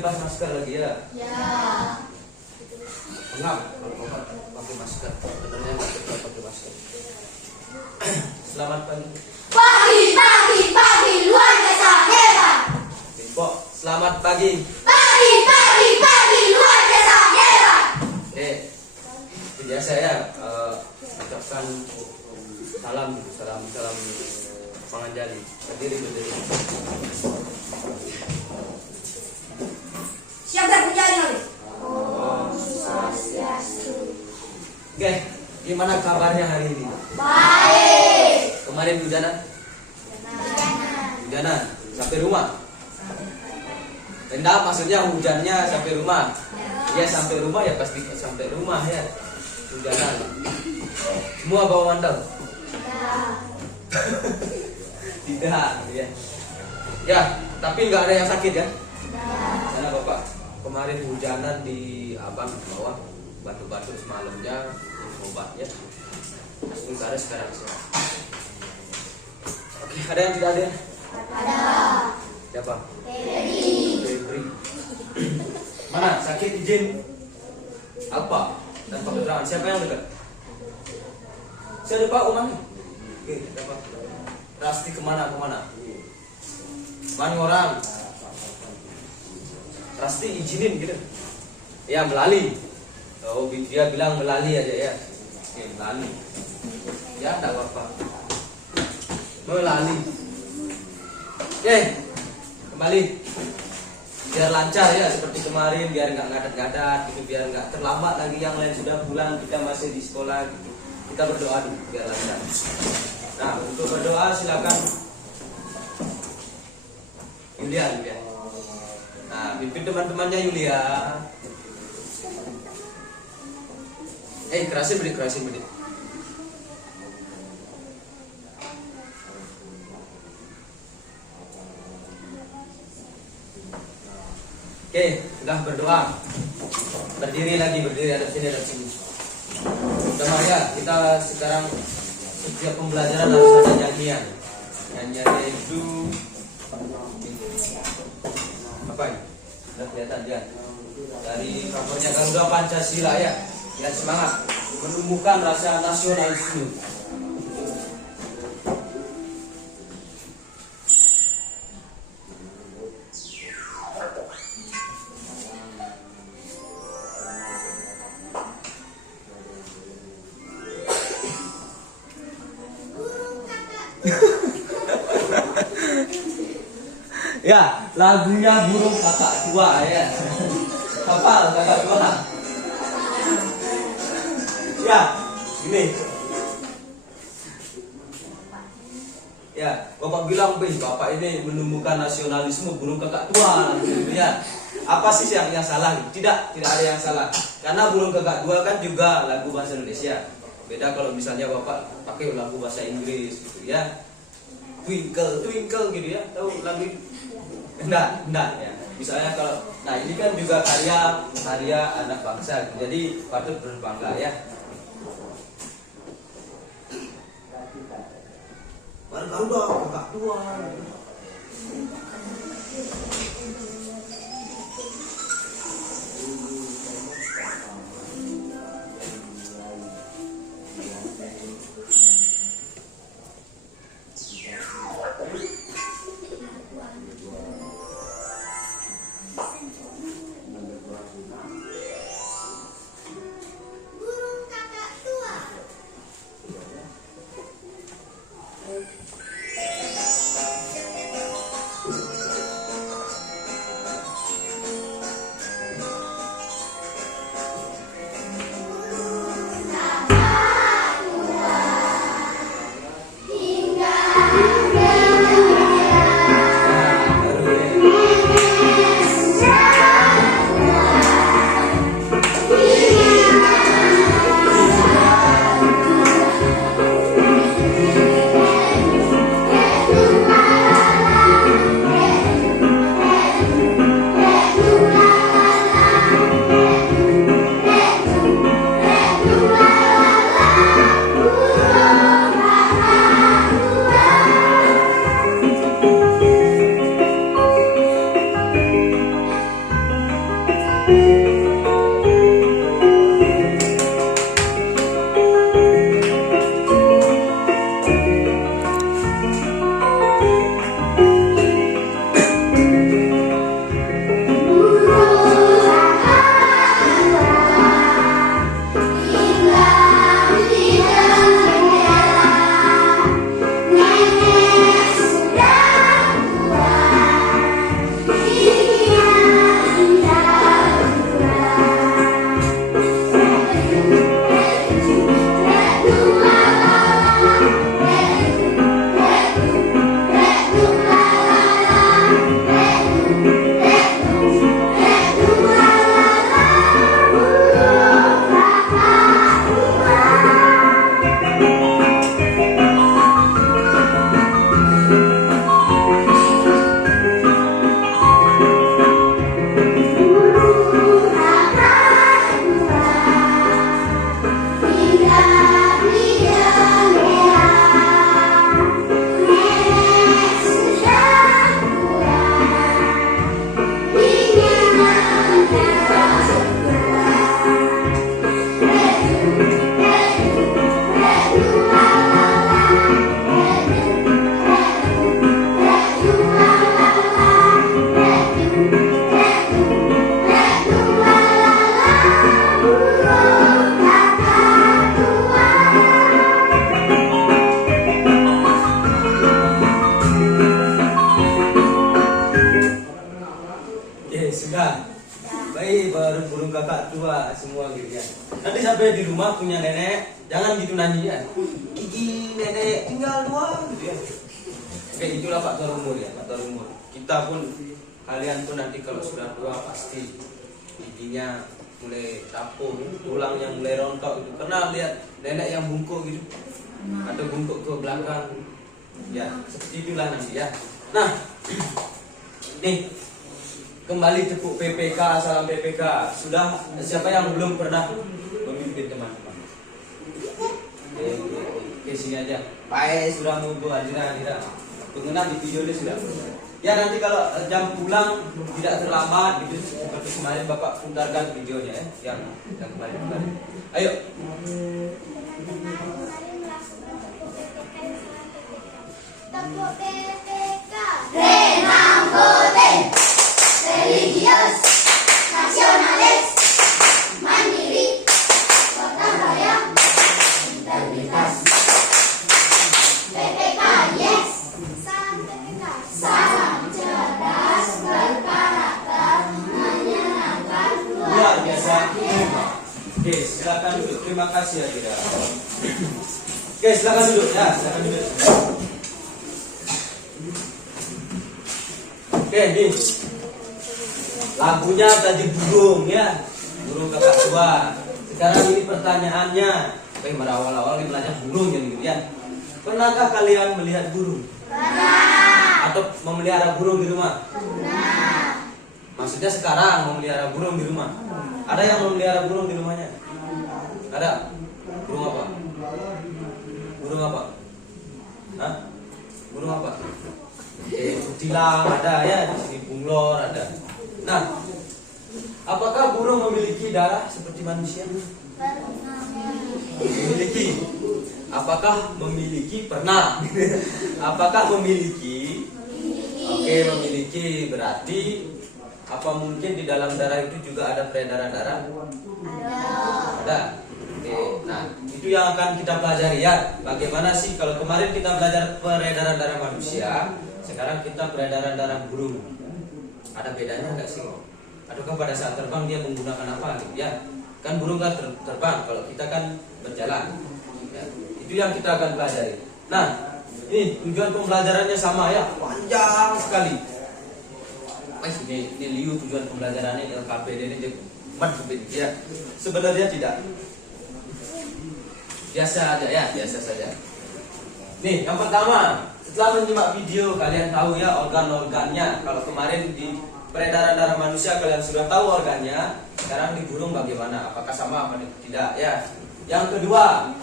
lepas masker lagi ya? Ya. Enggak, kalau pakai masker. Sebenarnya nggak pakai masker. Selamat pagi. Pagi, luar biasa hebat. Info, selamat pagi. Pagi, luar biasa hebat. Biasa ya, ucapkan salam gitu, salam penganjali. Berdiri. Siap berpenjali oleh. Oke, gimana kabarnya hari ini? Baik. Kemarin hujanan? Hujanan sampai rumah? Enggak, maksudnya hujannya sampai rumah. Ya sampai rumah ya pasti sampai rumah ya. Hujanan. Semua bawa mantel? Tidak, ya. Ya, tapi nggak ada yang sakit ya? Karena Bapak kemarin hujanan di Abang bawah batu-batu semalamnya obat ya. Sementara sekarang sehat. Oke, ada yang tidak ada? Ada. Siapa? Febri. Mana? Sakit izin apa? Tanpa keterangan. Siapa yang dekat? Saya lupa umang. Oke, siapa? Rasti kemana? Mana orang? Rasti izinin gitu. Ya melalui. Oh, dia bilang melalui aja ya. Oke, melalui. Ya enggak apa-apa. Melalui. Oke, kembali. Biar lancar ya seperti kemarin, biar nggak ngadat-ngadat gitu, biar nggak terlambat lagi yang lain sudah pulang, kita masih di sekolah gitu. Kita berdoa dulu biar lancar. Nah, untuk berdoa silakan Yulia. Nah, pimpin teman-temannya Yulia. Kerasin bedik. Oke, sudah berdoa. Berdiri ada sini. Pertama ya, kita sekarang setiap pembelajaran harus ada nyanyian. Nyanyiannya itu apa ini? Sudah kelihatan ya. Dari covernya Garuda Pancasila ya. Lihat semangat, menumbuhkan rasa nasionalisme. Ya, lagunya Burung Kakak Tua ya. Hafal kakak tua. Ya, ini. Ya, Bapak bilang, Bapak ini menumbuhkan nasionalisme burung kakak tua gitu ya. Apa sih yang salah? Tidak ada yang salah. Karena burung kakak tua kan juga lagu bahasa Indonesia. Beda kalau misalnya Bapak pakai lagu bahasa Inggris gitu ya. Twinkle gitu ya. Tahu lagu itu? Enggak ya. Misalnya kalau ini kan juga karya anak bangsa. Jadi patut berbangga ya. Garuda kakak tua. dia di rumah punya nenek, jangan gitu nanya ya. Gigi nenek tinggal 2 gitu ya. Oke, itulah faktor umur ya, faktor umur. Kita pun, kalian pun nanti kalau sudah tua pasti giginya mulai rapuh, tulangnya mulai rontok gitu. Pernah lihat nenek yang bungkuk gitu, atau bungkuk ke belakang, ya seperti itulah nanti ya. Nah, nih kembali tepuk PPK, salam PPK. Sudah, siapa yang belum pernah memimpin teman-teman? Oke, sini aja. Baik, sudah nunggu hadiran. Pengenang di video ini sudah. Ya nanti kalau jam pulang tidak terlambat gitu, seperti kemarin Bapak putarkan videonya ya, yang kemarin. Ayo. Tepuk PPK. Renanggote. Religius. Nasionalis. Mandiri. Gotong royong. Integritas. PPK, yes. Salam PPK. Salam cerdas, berkarakter, menyenangkan, Luar biasa. Oke, silakan duduk. Terima kasih ya Dira. Oke, silakan duduk ya, silakan duduk. Oke, nih. Lagunya tadi burung ya, burung kakak tua. Sekarang ini pertanyaannya, pada awal-awal ini belajar burung ya gitu ya. Pernahkah kalian melihat burung? Pernah. Atau memelihara burung di rumah? Pernah. Maksudnya sekarang memelihara burung di rumah. Ada yang memelihara burung di rumahnya? Ada? Burung apa? Burung apa? Hah? Burung apa? Kutilang ada ya, di sini bunglon ada. Nah, apakah burung memiliki darah seperti manusia? Memiliki. Apakah memiliki? Pernah. Apakah memiliki? Oke, memiliki berarti apa mungkin di dalam darah itu juga ada peredaran darah? Ada. Oke, nah itu yang akan kita pelajari ya. Bagaimana sih kalau kemarin kita belajar peredaran darah manusia, sekarang kita peredaran darah burung. Ada bedanya nggak sih? Ataukah pada saat terbang dia menggunakan apa gitu ya? Kan burung kan terbang, kalau kita kan berjalan. Ya, itu yang kita akan pelajari. Nah, ini tujuan pembelajarannya sama ya, panjang sekali. Ini liu tujuan pembelajarannya LKPD ini ya. Sebenarnya tidak. Biasa aja ya, biasa saja. Nih, yang pertama, setelah menyimak video kalian tahu ya organ-organnya. Kalau kemarin di peredaran darah manusia kalian sudah tahu organnya, sekarang di burung bagaimana? Apakah sama apa tidak ya? Yang kedua,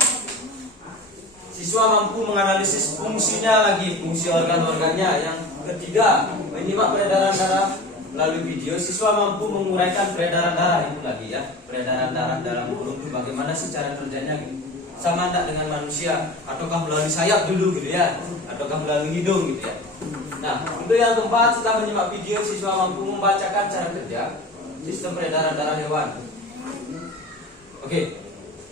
siswa mampu menganalisis fungsinya lagi, fungsi organ-organnya. Yang ketiga, menyimak peredaran darah melalui video, siswa mampu menguraikan peredaran darah itu lagi ya. Peredaran darah dalam burung itu bagaimana sih cara kerjanya gitu? Sama enggak dengan manusia? Ataukah melalui sayap dulu gitu ya? Ataukah melalui hidung gitu ya? Nah, itu yang keempat, setelah menyimak video, siswa mampu membacakan cara kerja sistem peredaran darah hewan. Oke,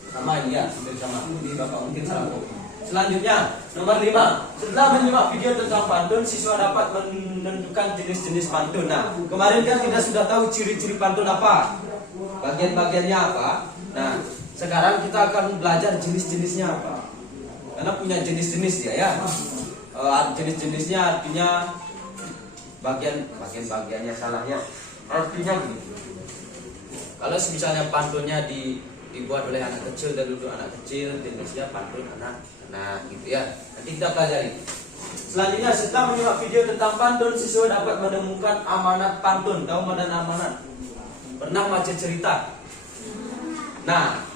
sama ini ya, hampir sama. Ini Bapak mungkin salah kok. Selanjutnya, nomor 5. Setelah menyimak video tentang pantun, siswa dapat menentukan jenis-jenis pantun. Nah, kemarin kan kita sudah tahu ciri-ciri pantun apa, bagian-bagiannya apa. Nah, sekarang kita akan belajar jenis-jenisnya apa. Karena punya jenis-jenis dia ya. Jenis-jenisnya artinya bagiannya salahnya. Artinya begitu. Kalau misalnya pantunnya dibuat oleh anak kecil dan duduk anak kecil, jenisnya pantun anak gitu ya. Nanti kita pelajari. Selanjutnya, setelah menyimak video tentang pantun, siswa dapat menemukan amanat pantun. Tahu mana amanat? Pernah baca cerita? Nah,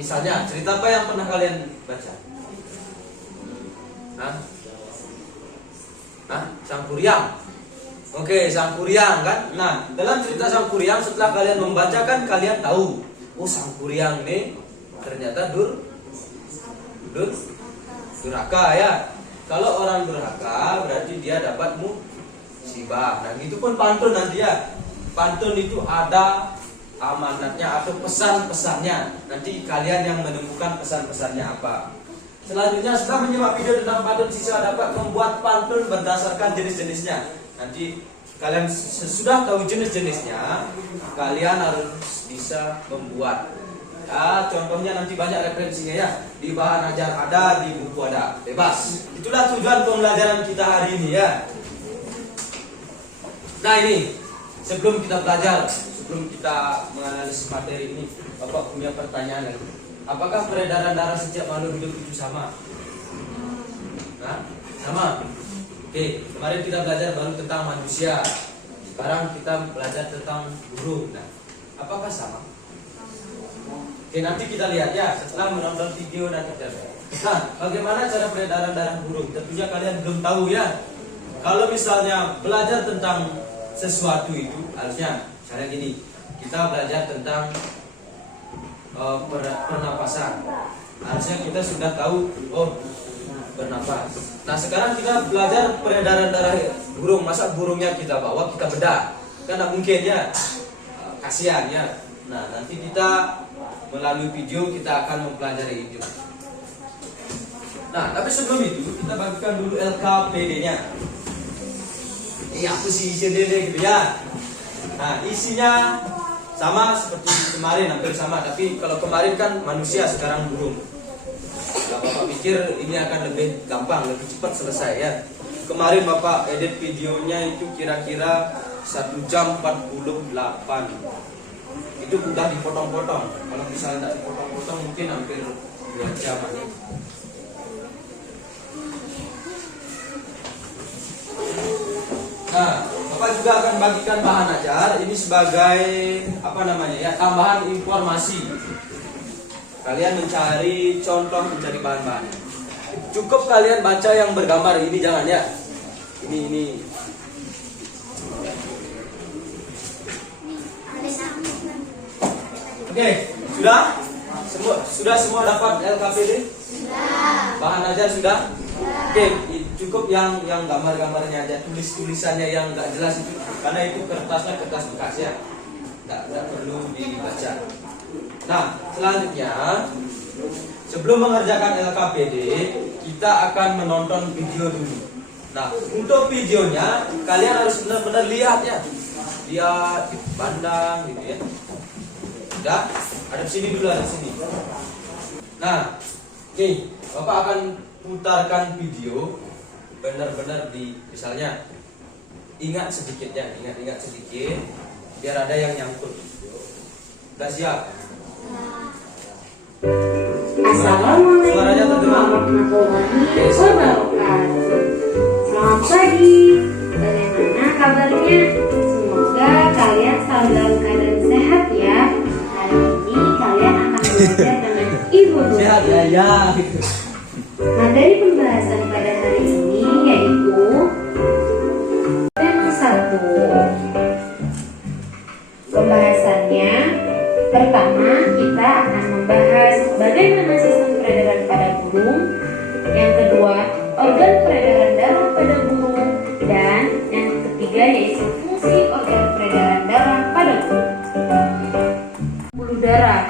misalnya cerita apa yang pernah kalian baca? Sang Kuryang. Oke, Sang Kuryang kan. Nah, dalam cerita Sang Kuryang, setelah kalian membacakan, kalian tahu, oh Sang Kuryang ini ternyata durhaka ya. Kalau orang durhaka berarti dia dapat musibah. Nah, gitu pun pantun nanti ya. Pantun itu ada amanatnya atau pesan-pesannya. Nanti kalian yang menemukan pesan-pesannya apa. Selanjutnya, setelah menyimak video tentang pantun, siswa dapat membuat pantun berdasarkan jenis-jenisnya. Nanti kalian sudah tahu jenis-jenisnya, kalian harus bisa membuat Ya, contohnya nanti banyak referensinya ya. Di bahan ajar ada, di buku ada. Bebas. Itulah tujuan pembelajaran kita hari ini ya. Nah ini, sebelum kita belajar, sebelum kita menganalisis materi ini, Bapak punya pertanyaan lagi. Apakah peredaran darah setiap makhluk hidup itu sama? Nah, sama. Oke, kemarin kita belajar baru tentang manusia. Sekarang kita belajar tentang burung. Nah, apakah sama? Oke, nanti kita lihat ya setelah menonton video nanti kita lihat. Nah, bagaimana cara peredaran darah burung? Tentunya kalian belum tahu ya. Kalau misalnya belajar tentang sesuatu itu harusnya cara gini. Kita belajar tentang pernapasan. Harusnya kita sudah tahu bernapas. Nah, sekarang kita belajar peredaran darah burung. Masa burungnya kita bawa, kita bedah? Kan tidak mungkin ya. Kasihan ya. Nah, nanti kita melalui video kita akan mempelajari itu. Nah, tapi sebelum itu kita bagikan dulu LKPD-nya. Ini apa sih isinya gitu ya? Nah, isinya sama seperti kemarin, hampir sama. Tapi kalau kemarin kan manusia, sekarang burung. Nah, Bapak pikir ini akan lebih gampang, lebih cepat selesai ya. Kemarin Bapak edit videonya itu kira-kira 1 jam 48. Itu udah dipotong-potong. Kalau misalnya tidak dipotong-potong mungkin hampir 2 jam ini. Nah, Bapak juga akan bagikan bahan ajar ini sebagai tambahan informasi. Kalian mencari contoh, mencari bahan-bahan. Cukup kalian baca yang bergambar ini, jangan ya. Ini. Oke, sudah semua dapat LKPD? Sudah. Bahan ajar sudah? Oke, cukup yang gambar-gambarnya aja, tulisannya yang nggak jelas itu, karena itu kertasnya kertas bekas ya, nggak perlu dibaca. Nah, selanjutnya sebelum mengerjakan LKPD kita akan menonton video dulu. Nah, untuk videonya kalian harus benar-benar lihat ya, pandang gitu ya. Udah, ada sini dulu, ada sini. Nah, nih Bapak akan putarkan video benar-benar misalnya ingat sedikit ya, ingat sedikit biar ada yang nyangkut. Udah siap? Assalamualaikum Suaranya terdengar? warahmatullahi wabarakatuh. Selamat pagi. Bagaimana kabarnya? Semoga kalian selalu dalam keadaan sehat ya. Hari ini kalian akan belajar dengan Ibu Nur. Sehat ya. Materi pembahasan pada hari ini yaitu tema 1. Pembahasannya pertama kita akan membahas bagaimana sistem peredaran pada burung. Yang kedua, organ peredaran darah pada burung. Dan yang ketiga yaitu fungsi organ peredaran darah pada burung. Pembuluh darah.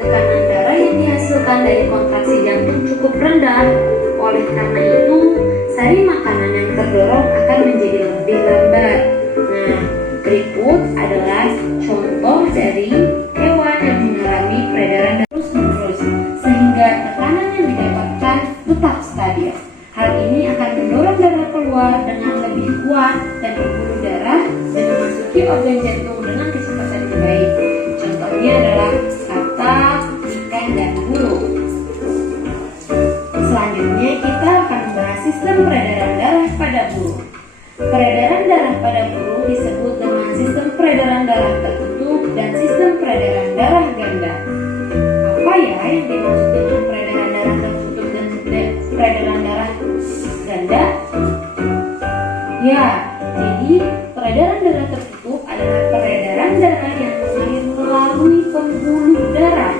Tekanan darah yang dihasilkan dari kontraksi jantung cukup rendah. Oleh karena itu, sari makanan yang terdorong akan menjadi lebih lambat. Nah, berikut adalah contoh dari hewan yang mengalami peredaran darah terus-menerus sehingga tekanan yang didapatkan tetap stabil. Hal ini akan mendorong darah keluar dengan lebih kuat dan pembuluh darah dan memasuki organ jantung dengan kecepatan yang baik. Contohnya adalah katak, ikan, dan burung. Selanjutnya kita akan membahas sistem peredaran darah pada burung. Peredaran darah pada burung disebut dengan sistem peredaran darah tertutup dan sistem peredaran darah ganda. Apa ya yang dimaksud dengan peredaran darah tertutup dan peredaran darah ganda? Ya, jadi peredaran darah tertutup adalah peredaran darah yang mengalir melalui pembuluh darah.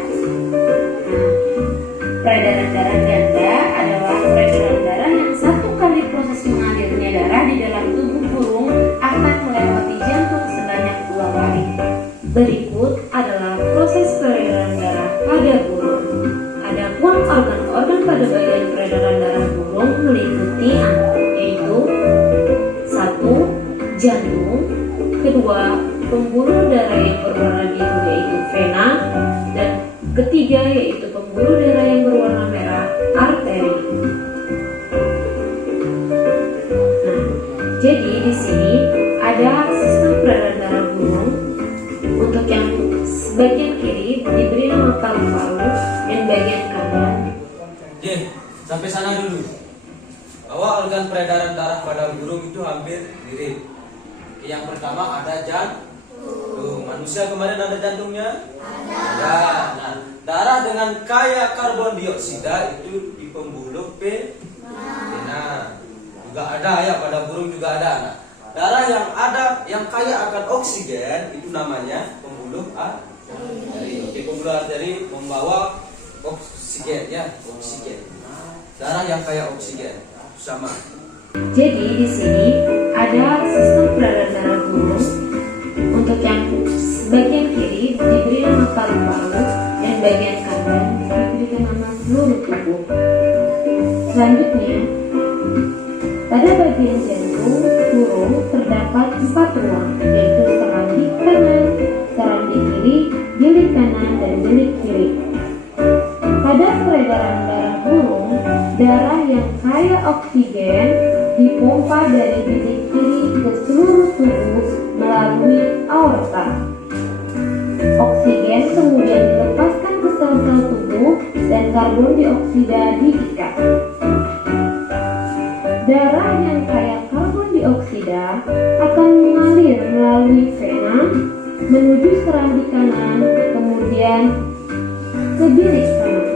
Peredaran darah ganda adalah peredaran darah yang satu kali proses mengalirnya darah di dalam tubuh burung akan melewati jantung sebanyak 2 kali. Berikut adalah proses peredaran darah pada burung. Adapun organ-organ pada bagian peredaran darah burung meliputi yaitu 1. sampai sana dulu. Bahwa organ peredaran darah pada burung itu hampir mirip. Yang pertama ada jantung. Manusia kemarin ada jantungnya? Ada. Nah, darah dengan kaya karbon dioksida itu di pembuluh vena. Juga ada ya, pada burung juga ada. Nah, darah yang ada yang kaya akan oksigen itu namanya pembuluh arteri. Oke, pembuluh arteri membawa oksigen ya, oksigen. Darah yang kaya oksigen sama. Jadi di sini ada sistem peredaran darah burung. Untuk yang bagian kiri diberi nama paru-paru dan bagian kanan diberikan nama seluruh tubuh. Selanjutnya, pada bagian jantung burung terdapat 4 ruang, yaitu serambi kanan, serambi kiri, bilik kanan, dan bilik kiri. Pada peredaran darah burung, darah yang kaya oksigen dipompa dari bilik kiri ke seluruh tubuh melalui aorta. Oksigen kemudian dilepaskan ke sel-sel tubuh dan karbon dioksida diikat. Darah yang kaya karbon dioksida akan mengalir melalui vena menuju serambi kanan, kemudian ke bilik kanan.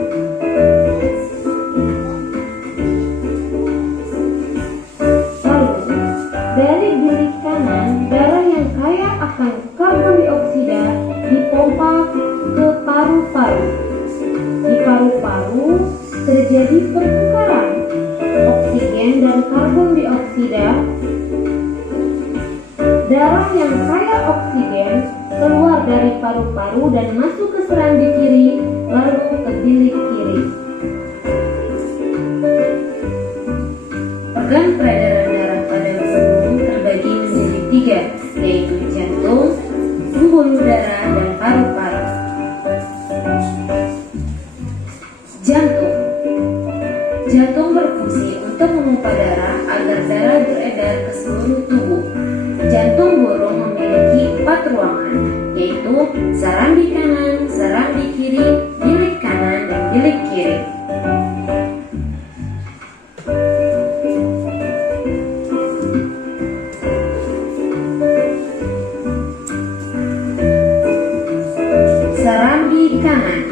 Dari bilik kanan, darah yang kaya akan karbon dioksida dipompa ke paru-paru. Di paru-paru terjadi pertukaran oksigen dan karbon dioksida. Darah yang kaya oksigen keluar dari paru-paru dan masuk ke serambi kiri, lalu ke bilik kiri. Organ peredaran darah pada burung terbagi menjadi 3, yaitu jantung, pembuluh darah, dan paru-paru. Jantung. Jantung berfungsi untuk memompa darah agar darah beredar ke seluruh tubuh. Jantung burung memiliki 4 ruangan, yaitu serambi kanan, serambi kiri, bilik kanan, dan bilik kiri. Serambi kanan.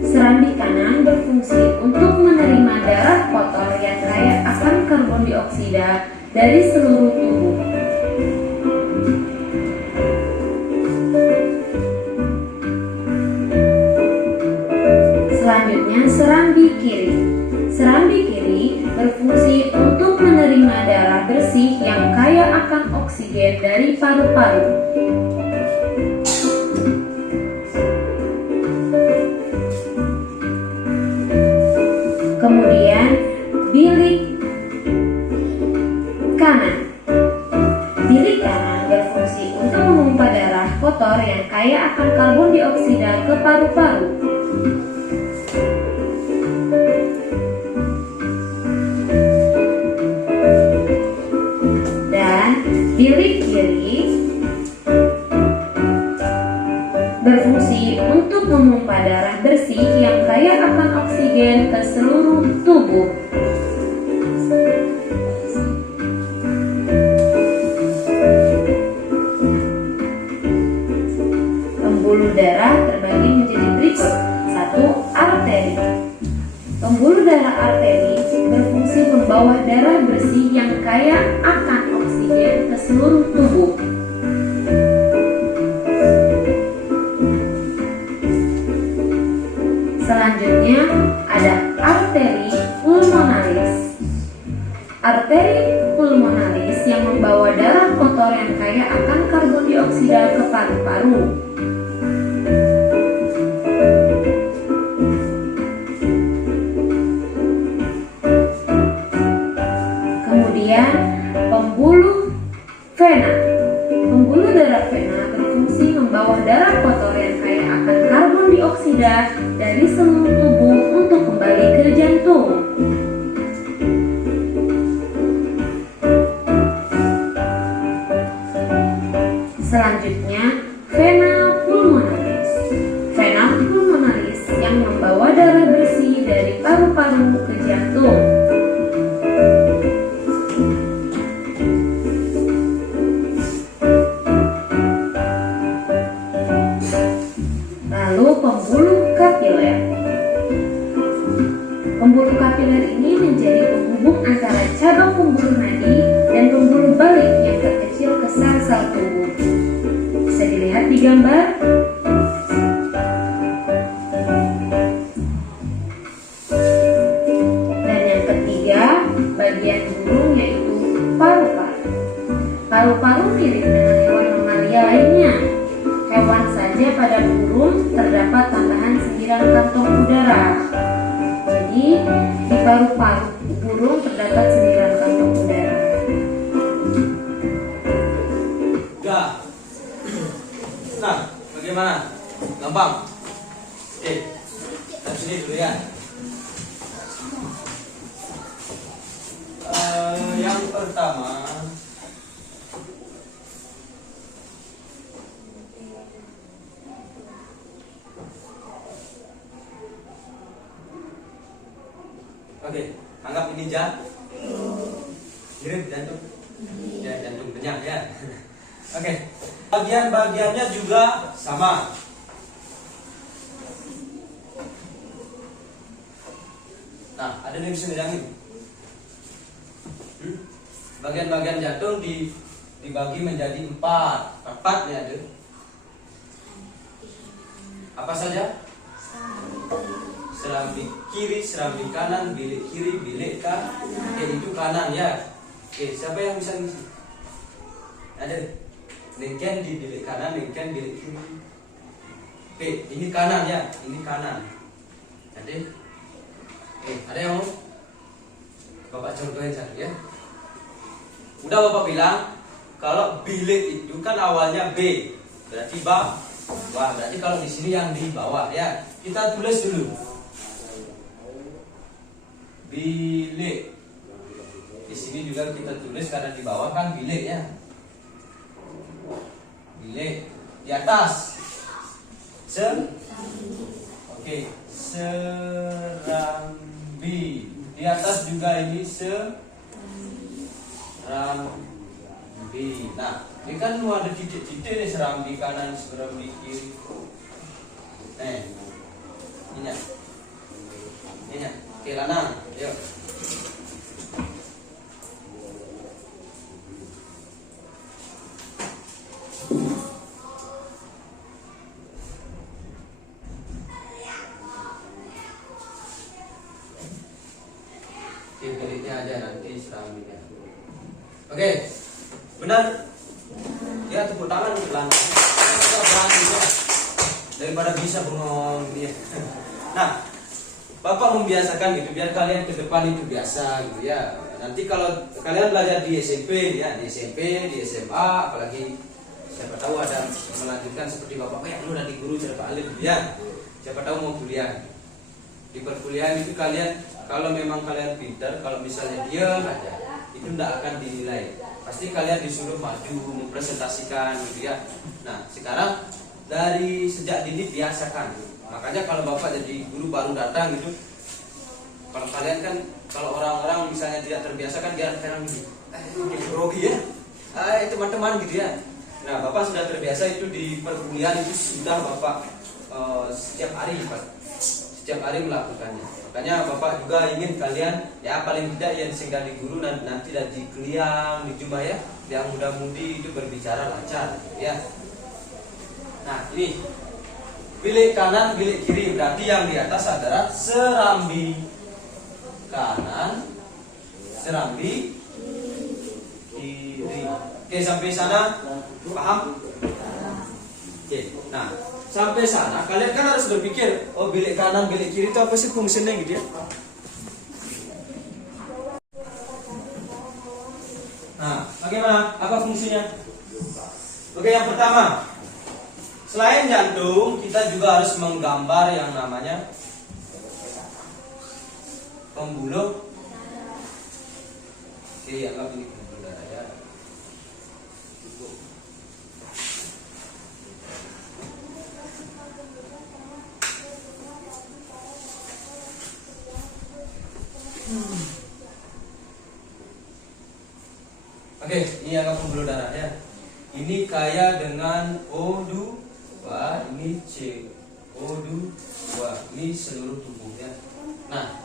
Serambi kanan berfungsi untuk menerima darah kotor yang kaya akan karbon dioksida dari seluruh tubuh. Selanjutnya, serambi kiri. Serambi kiri berfungsi untuk menerima darah bersih yang kaya akan oksigen dari paru-paru. Kemudian, bilik kanan. Bilik kanan berfungsi untuk memompa darah kotor yang kaya akan karbon dioksida ke paru-paru. Dan bilik kiri berfungsi untuk memompa darah bersih yang kaya akan oksigen ke seluruh tubuh. Pembuluh darah terbagi menjadi berikut. 1. Arteri. Pembuluh darah arteri berfungsi membawa darah bersih yang kaya akan oksigen ke seluruh tubuh. Selanjutnya ada arteri pulmonalis. Arteri pulmonalis yang membawa darah kotor yang kaya akan karbon dioksida ke paru-paru. Kemudian pembuluh vena. Pembuluh darah vena berfungsi membawa darah kotor yang kaya akan karbon dioksida dari seluruh tubuh untuk kembali ke jantung. Selanjutnya, vena cabang pembuluh nadi dan pembuluh balik yang terkecil ke sel-sel tubuh. Bisa dilihat di gambar. Dan yang ketiga, bagian burung yaitu paru-paru. Paru-paru mirip dengan hewan mamalia lainnya. Hewan saja pada burung terdapat tambahan sediran kantong udara. Jadi, di paru-paru burung terdapat sediran kantong udara. Ya. Nah, bagaimana? Gampang. Oke. Kita sini dulu ya. Yang pertama, oke, anggap ini mirip jantung. Ya, jantung banyak ya. Oke. Bagian-bagiannya juga sama. Nah, ada yang bisa bilangin? Bagian-bagian jantung dibagi menjadi 4 ya, ada. Apa saja? Serambi kiri, serambi kanan, bilik kiri, bilik kanan. Oke, itu kanan ya. Oke, siapa yang bisa ngisi? Ada. Lengken di bilik kanan, lengken bilik kiri. Oke, ini kanan ya, ini kanan. Ada. Oke, ada yang mau? Bapak contohin satu ya. Udah Bapak bilang kalau bilik itu kan awalnya B, berarti bawah. Berarti kalau di sini yang di bawah ya. Kita tulis dulu. Bilik. Di sini juga kita tulis karena di bawah kan bilik ya. Bilik. Di atas. Oke, serambi. Di atas juga ini serambi. Nah, ini kan mau ada titik-titik nih, serambi kanan, serambi kiri. Ini. Oke, lanang. Yuk. Biliknya aja nanti serambinya. Oke, benar. Ya, tepuk tangan untuk lanang. Daripada bisa bengong gitu ya. Nah, Bapak membiasakan gitu biar kalian ke depan itu biasa gitu ya. Nanti kalau kalian belajar di SMP ya, di SMP, di SMA, apalagi siapa tahu ada melanjutkan seperti Bapak yang udah di guru cerita alim ya. Siapa tahu mau kuliah. Di perkuliahan itu kalian kalau memang kalian pintar, kalau misalnya diam aja, itu tidak akan dinilai. Pasti kalian disuruh maju mempresentasikan gitu ya. Nah, sekarang dari sejak dini biasakan. Makanya kalau Bapak jadi guru baru datang gitu, kalau kalian kan, kalau orang-orang misalnya tidak terbiasa kan dia sekarang gitu, grogi ya, teman-teman gitu ya. Nah, Bapak sudah terbiasa itu di perkuliahan itu sudah Bapak setiap hari melakukannya. Makanya Bapak juga ingin kalian ya paling tidak yang singgah di guru nanti di kuliah di jumlah ya, yang muda-mudi itu berbicara lancar ya. Nah, ini bilik kanan, bilik kiri, berarti yang di atas adalah serambi kanan, serambi kiri. Oke, sampai sana paham? Oke, nah sampai sana kalian kan harus berpikir, oh bilik kanan, bilik kiri itu apa sih fungsinya gitu ya? Nah, bagaimana? Apa fungsinya? Oke, yang pertama, selain jantung, kita juga harus menggambar yang namanya pembuluh. Oke, anggap ini pembuluh darah ya. Cukup. Oke, ini anggap pembuluh darah ya. Ini kaya dengan O2, ini CO2, ini seluruh tubuhnya. Nah,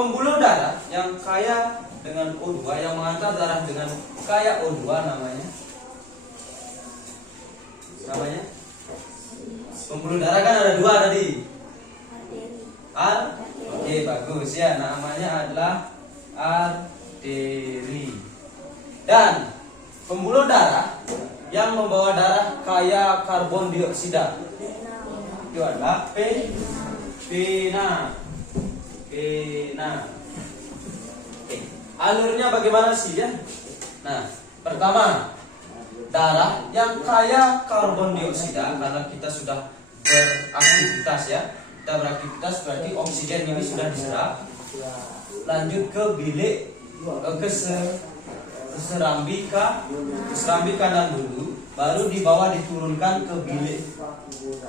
pembuluh darah yang kaya dengan O2, yang mengantar darah dengan kaya O2 namanya pembuluh darah kan ada dua tadi. Oke, bagus ya, namanya adalah arteri. Dan pembuluh darah yang membawa darah kaya karbon dioksida itu adalah vena. Oke, alurnya bagaimana sih ya? Nah, pertama, darah yang kaya karbon dioksida, karena kita sudah beraktivitas ya, kita beraktivitas berarti oksigen ini sudah diserap, lanjut ke bilik keserambi kanan dulu, baru dibawa diturunkan ke bilik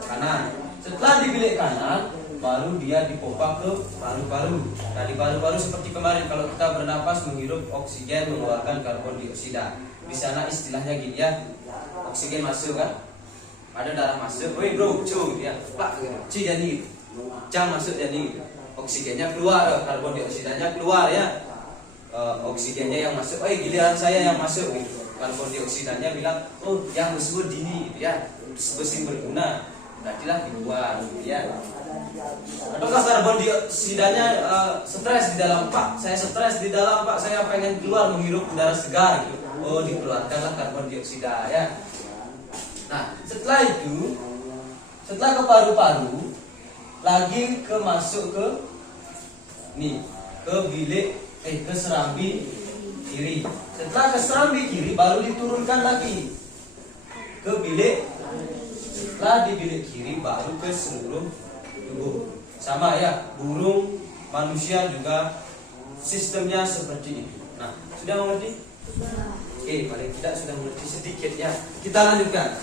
kanan. Setelah di bilik kanan, baru dia dipompa ke paru-paru. Nah, di paru-paru seperti kemarin kalau kita bernapas menghirup oksigen mengeluarkan karbon dioksida. Di sana istilahnya gini ya, oksigen masuk kan, ada darah masuk, woi bro, cu ya, pak, ci jadi, cang masuk jadi, oksigennya keluar, karbon dioksidanya keluar ya, oksigennya yang masuk, giliran saya yang masuk gitu. Karbon dioksidanya bilang, oh yang disebut dini gitu ya, besi berguna, berartilah dibuang gitu ya. Ataukah karbon dioksidanya stres di dalam, pak, saya stres di dalam, pak, saya pengen keluar menghirup udara segar gitu. Oh, dikeluarkanlah karbon dioksida ya. Nah, setelah itu, setelah ke paru-paru, lagi masuk ke bilik ke serambi kiri. Setelah ke serambi kiri, baru diturunkan lagi ke bilik. Setelah di bilik kiri, baru ke seluruh tubuh. Sama ya, burung, manusia juga sistemnya seperti itu. Nah, sudah mengerti? Oke, paling tidak sudah mengerti sedikit ya. Kita lanjutkan.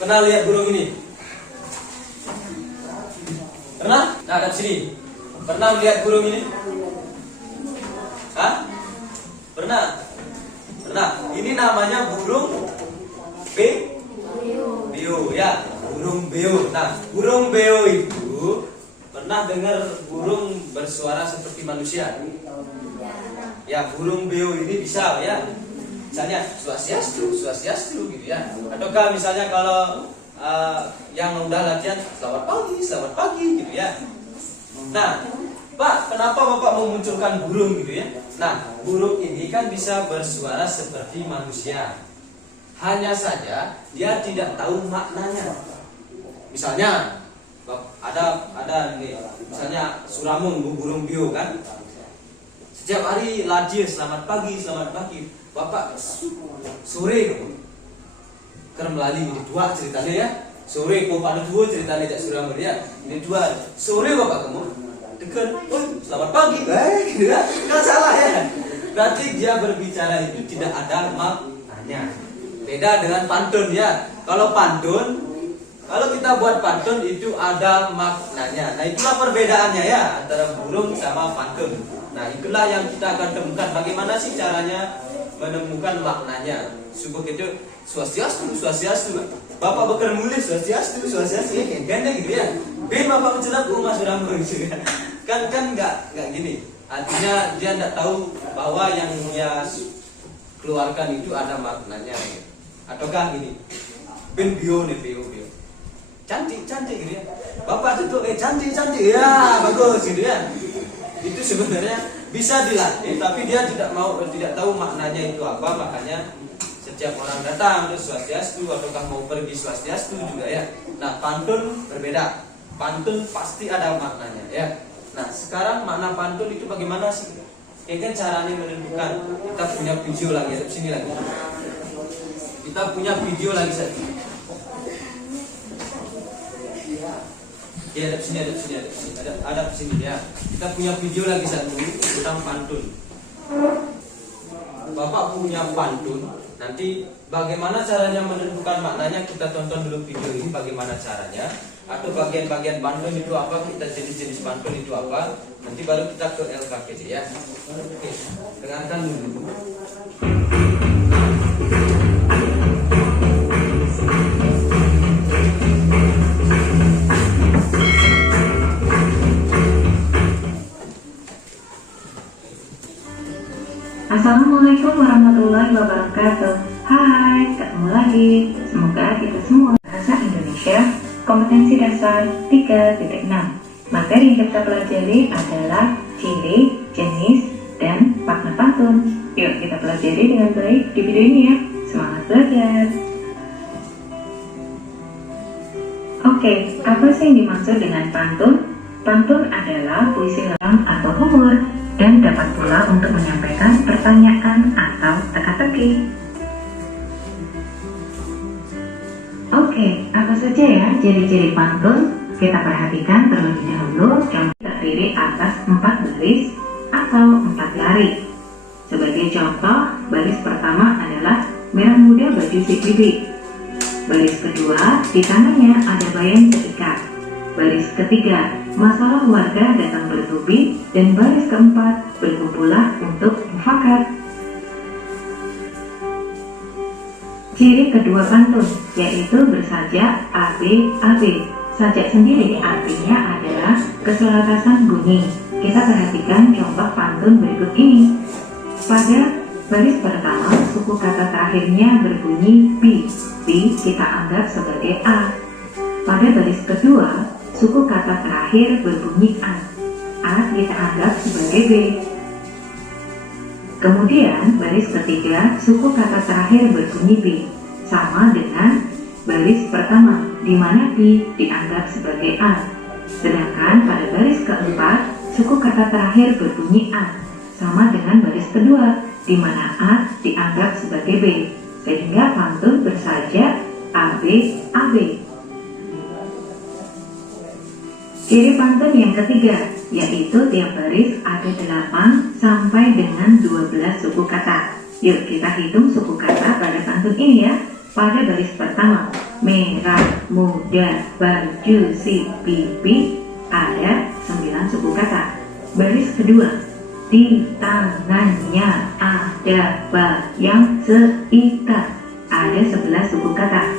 Pernah lihat burung ini? Pernah? Nah, ada sini. Pernah lihat burung ini? Hah? Pernah? Pernah. Ini namanya burung beo ya, burung beo. Nah, burung beo itu pernah dengar burung bersuara seperti manusia? Ya, burung beo ini bisa ya, misalnya swastiastu gitu ya. Ataukah misalnya kalau yang udah latihan selamat pagi gitu ya. Nah, Pak, kenapa Bapak memunculkan burung gitu ya? Nah, burung ini kan bisa bersuara seperti manusia. Hanya saja dia tidak tahu maknanya. Misalnya ada nih, misalnya Suramun burung beo kan, setiap hari lajir selamat pagi. Bapak sore kerem lali ini dua ceritanya ya. Sore kau pada dua ceritanya jak Suramun ya. Ini dua sore bapak kamu deken, selamat pagi, gitu ya. Kan salah ya. Berarti dia berbicara itu tidak ada maknanya. Beda dengan pantun ya. Kalau kita buat pantun itu ada maknanya. Nah, itulah perbedaannya ya antara burung sama pantun. Nah, itulah yang kita akan temukan bagaimana sih caranya menemukan maknanya. Subuh itu swastiastu. Bapak bakal nulis swastiastu gandeng gitu ya. Ben bapak mencelap rumah sudah gitu kan. Kan enggak gini. Artinya dia enggak tahu bahwa yang dia keluarkan itu ada maknanya gitu. Ataukah gini. Ben bio. Cantik gitu ya. Bapak tuh cantik ya, bagus gitu ya. Itu sebenarnya bisa dilatih, tapi dia tidak tahu maknanya itu apa. Makanya setiap orang datang terus swastiastu, ataukah mau pergi swastiastu juga ya. Nah, pantun berbeda. Pantun pasti ada maknanya ya. Nah, sekarang makna pantun itu bagaimana sih? Kan caranya menentukan. Kita punya video lagi, ada sini lagi. Kita punya video lagi satu. Ya, ada sini ya. Kita punya video lagi satu tentang pantun. Bapak punya pantun. Nanti bagaimana caranya menentukan maknanya, kita tonton dulu video ini bagaimana caranya. Atau bagian-bagian pantun itu apa, kita jenis-jenis pantun itu apa. Nanti baru kita ke LKPD ya. Oke, dengarkan dulu. Assalamualaikum warahmatullahi wabarakatuh. Hai, ketemu lagi. Semoga kita semua bahasa Indonesia kompetensi dasar 3.6. Materi yang kita pelajari adalah ciri, jenis, dan makna pantun. Yuk kita pelajari dengan baik di video ini ya. Semangat belajar. Oke, apa sih yang dimaksud dengan pantun? Pantun adalah puisi lengkap atau humor dan dapat pula untuk menyampaikan pertanyaan atau teka-teki. Oke, apa saja ya ciri-ciri pantun? Kita perhatikan terlebih dahulu. Contoh terdiri atas 4 baris atau 4 lari. Sebagai contoh, baris pertama adalah merah muda baju si bibi. Baris kedua, di tangannya ada bayam seikat. Baris ketiga, masalah warga datang bertubi. Dan baris keempat, berkumpullah untuk mufakat. Ciri kedua pantun, yaitu bersajak AB. Sajak sendiri artinya adalah keselarasan bunyi. Kita perhatikan contoh pantun berikut ini. Pada baris pertama, suku kata terakhirnya berbunyi B. B kita anggap sebagai A. Pada baris kedua, suku kata terakhir berbunyi A. A kita anggap sebagai B. Kemudian baris ketiga, suku kata terakhir berbunyi B. Sama dengan baris pertama, di mana B dianggap sebagai A. Sedangkan pada baris keempat, suku kata terakhir berbunyi A. Sama dengan baris kedua, di mana A dianggap sebagai B. Sehingga pantun bersajak AB. Ciri pantun yang ketiga, yaitu tiap baris ada 8 sampai dengan 12 suku kata. Yuk kita hitung suku kata pada pantun ini ya. Pada baris pertama, merah muda baju si bibi, ada 9 suku kata. Baris kedua, di tangannya ada bayam seikat, ada 11 suku kata.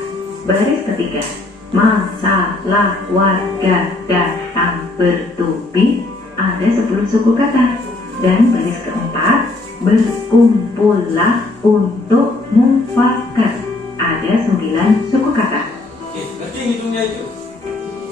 Baris ketiga, masalah warga datang bertubi, ada 10 suku kata. Dan baris keempat, berkumpullah untuk mufakat, ada 9 suku kata. Oke, ngerti hitungnya itu?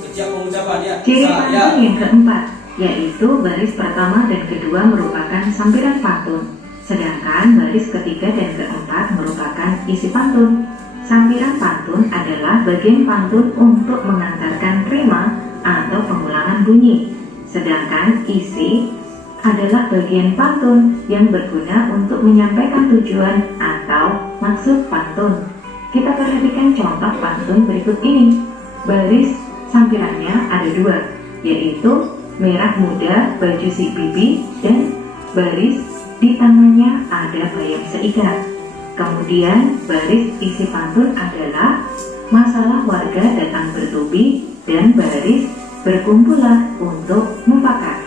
Setiap pengucapan ya. Ciri pantun yang keempat, yaitu baris pertama dan kedua merupakan sampiran pantun, sedangkan baris ketiga dan keempat merupakan isi pantun. Sampiran pantun adalah bagian pantun untuk mengantarkan rima atau pengulangan bunyi, sedangkan isi adalah bagian pantun yang berguna untuk menyampaikan tujuan atau maksud pantun. Kita perhatikan contoh pantun berikut ini. Baris sampirannya ada 2, yaitu merah muda baju si bibi dan baris di tangannya ada bayam seikat. Kemudian baris isi pantun adalah masalah warga datang bertubi dan baris berkumpullah untuk mufakat.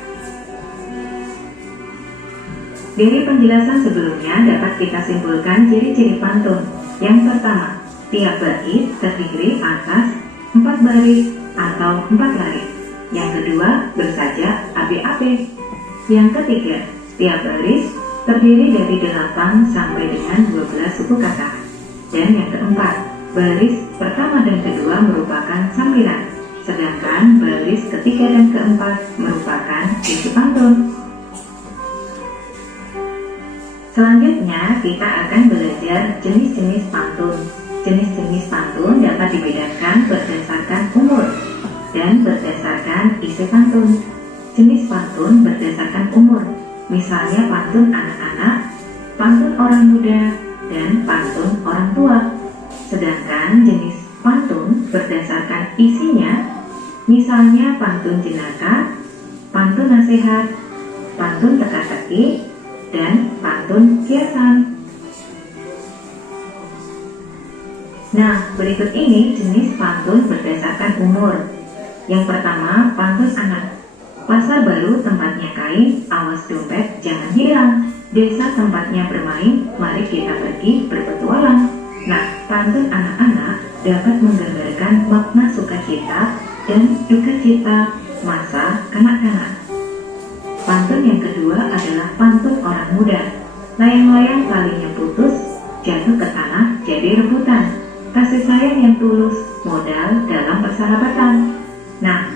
Dari penjelasan sebelumnya dapat kita simpulkan ciri-ciri pantun. Yang pertama, tiap bait terdiri atas 4 baris atau 4 lari. Yang kedua, bersajak AB. Yang ketiga, tiap baris terdiri dari 8 sampai dengan 12 suku kata. Dan yang keempat, baris pertama dan kedua merupakan sampiran, sedangkan baris ketiga dan keempat merupakan isi pantun. Selanjutnya, kita akan belajar jenis-jenis pantun. Jenis-jenis pantun dapat dibedakan berdasarkan umur dan berdasarkan isi pantun. Jenis pantun berdasarkan umur, misalnya pantun anak-anak, pantun orang muda, dan pantun orang tua. Sedangkan jenis pantun berdasarkan isinya, misalnya pantun jenaka, pantun nasihat, pantun teka-teki, dan pantun kiasan. Nah, berikut ini jenis pantun berdasarkan umur. Yang pertama, pantun anak. Pasar baru tempatnya kain, awas dompet jangan hilang. Desa tempatnya bermain, mari kita pergi berpetualang. Nah, pantun anak-anak dapat menggambarkan makna sukacita dan duka cita masa kanak-kanak. Pantun yang kedua adalah pantun orang muda. Layang-layang talinya putus, jatuh ke tanah jadi rebutan. Kasih sayang yang tulus, modal dalam persahabatan. Nah,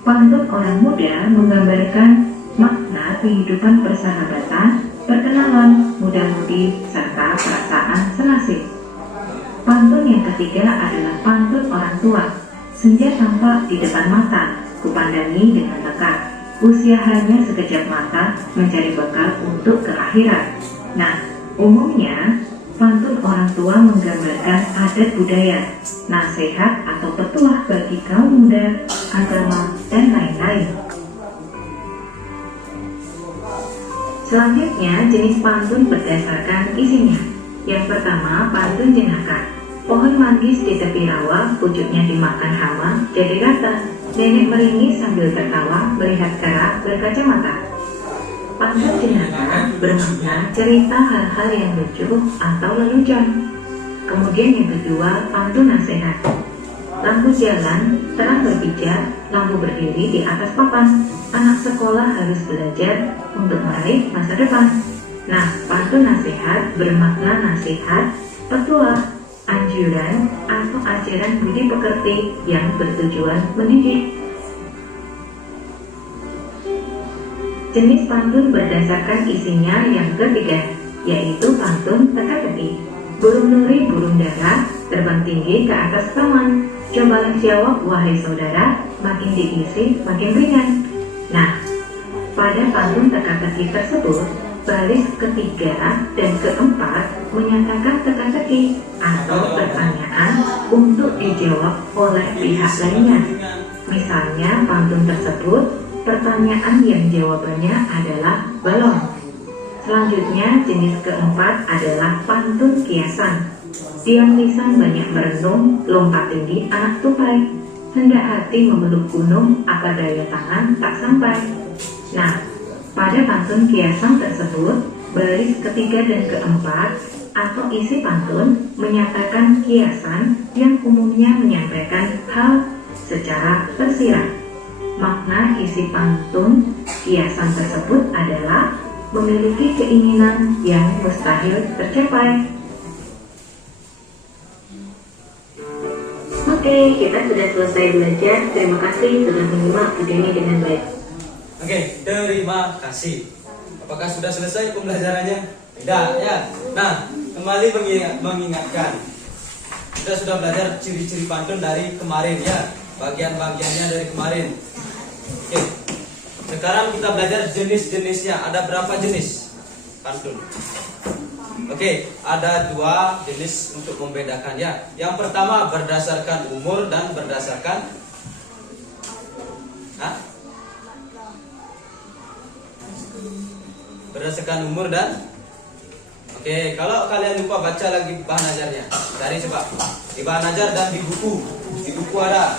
pantun orang muda menggambarkan makna kehidupan persahabatan, perkenalan, muda-mudi, serta perasaan senasib. Pantun yang ketiga adalah pantun orang tua. Senja tampak di depan mata, kupandangi dengan lekat. Usia hanya sekejap mata, mencari bekal untuk ke akhirat. Nah, umumnya pantun orang tua menggambarkan adat budaya, nasihat atau petuah bagi kaum muda, agama, dan lain-lain. Selanjutnya, jenis pantun berdasarkan isinya. Yang pertama, pantun jenaka. Pohon manggis di tepi rawa, pucuknya dimakan hama, jadi rata. Nenek meringis sambil tertawa, melihat kera berkacamata. Pantun jenaka bermakna cerita hal-hal yang lucu atau lelucon. Kemudian yang kedua, pantun nasihat. Lampu jalan, terang berpijak, lampu berdiri di atas papan. Anak sekolah harus belajar untuk meraih masa depan. Nah, pantun nasihat bermakna nasihat, petuah, anjuran, atau ajaran budi pekerti yang bertujuan mendidik. Jenis pantun berdasarkan isinya yang ketiga, yaitu pantun teka-teki. Burung nuri, burung dara, terbang tinggi ke atas taman. Cobalah jawab wahai saudara, makin diisi makin ringan. Nah, pada pantun teka-teki tersebut, baris ketiga dan keempat menyatakan teka-teki atau pertanyaan untuk dijawab oleh pihak lainnya. Misalnya pantun tersebut, pertanyaan yang jawabannya adalah balon. Selanjutnya jenis keempat adalah pantun kiasan. Diam lisan banyak merenung, lompat tinggi anak tupai. Hendak hati memeluk gunung, apa daya tangan tak sampai. Nah, pada pantun kiasan tersebut, baris ketiga dan keempat atau isi pantun menyatakan kiasan yang umumnya menyampaikan hal secara tersirat. Makna isi pantun kiasan tersebut adalah memiliki keinginan yang mustahil tercapai. Oke, kita sudah selesai belajar. Terima kasih sudah menyimak video ini dengan baik. Oke, terima kasih. Apakah sudah selesai pembelajarannya? Tidak, ya. Nah, kembali mengingatkan. Kita sudah belajar ciri-ciri pantun dari kemarin, ya. Bagian-bagiannya dari kemarin. Oke. Sekarang kita belajar jenis-jenisnya. Ada berapa jenis pantun? Oke, ada dua jenis untuk membedakan, ya. Yang pertama berdasarkan umur dan berdasarkan berdasarkan umur dan oke, kalau kalian lupa baca lagi bahan ajarnya, cari coba di bahan ajar dan di buku. Di buku ada,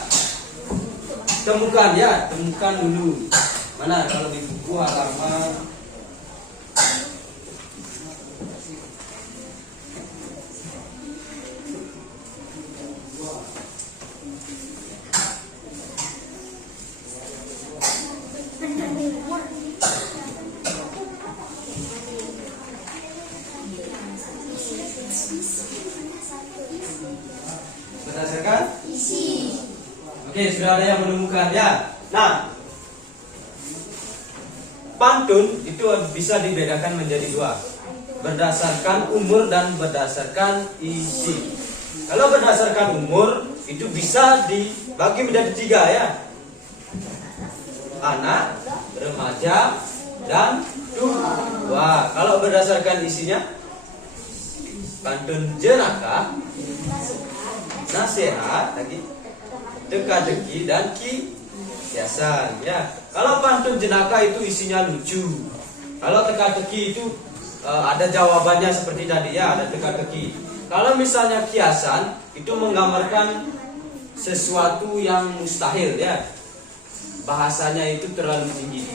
temukan, ya, temukan dulu. Mana kalau di buku halaman berdasarkan isi. Oke, sudah ada yang menemukan, ya. Nah, pantun itu bisa dibedakan menjadi dua, berdasarkan umur dan berdasarkan isi. Kalau berdasarkan umur itu bisa dibagi menjadi tiga, ya. Anak, remaja, dan tua. Kalau berdasarkan isinya, pantun jenaka, nasihat, lagi teka-teki, dan kiasan, ya. Kalau pantun jenaka itu isinya lucu. Kalau teka-teki itu ada jawabannya seperti tadi, ya, ada teka-teki. Kalau misalnya kiasan itu menggambarkan sesuatu yang mustahil, ya. Bahasanya itu terlalu tinggi,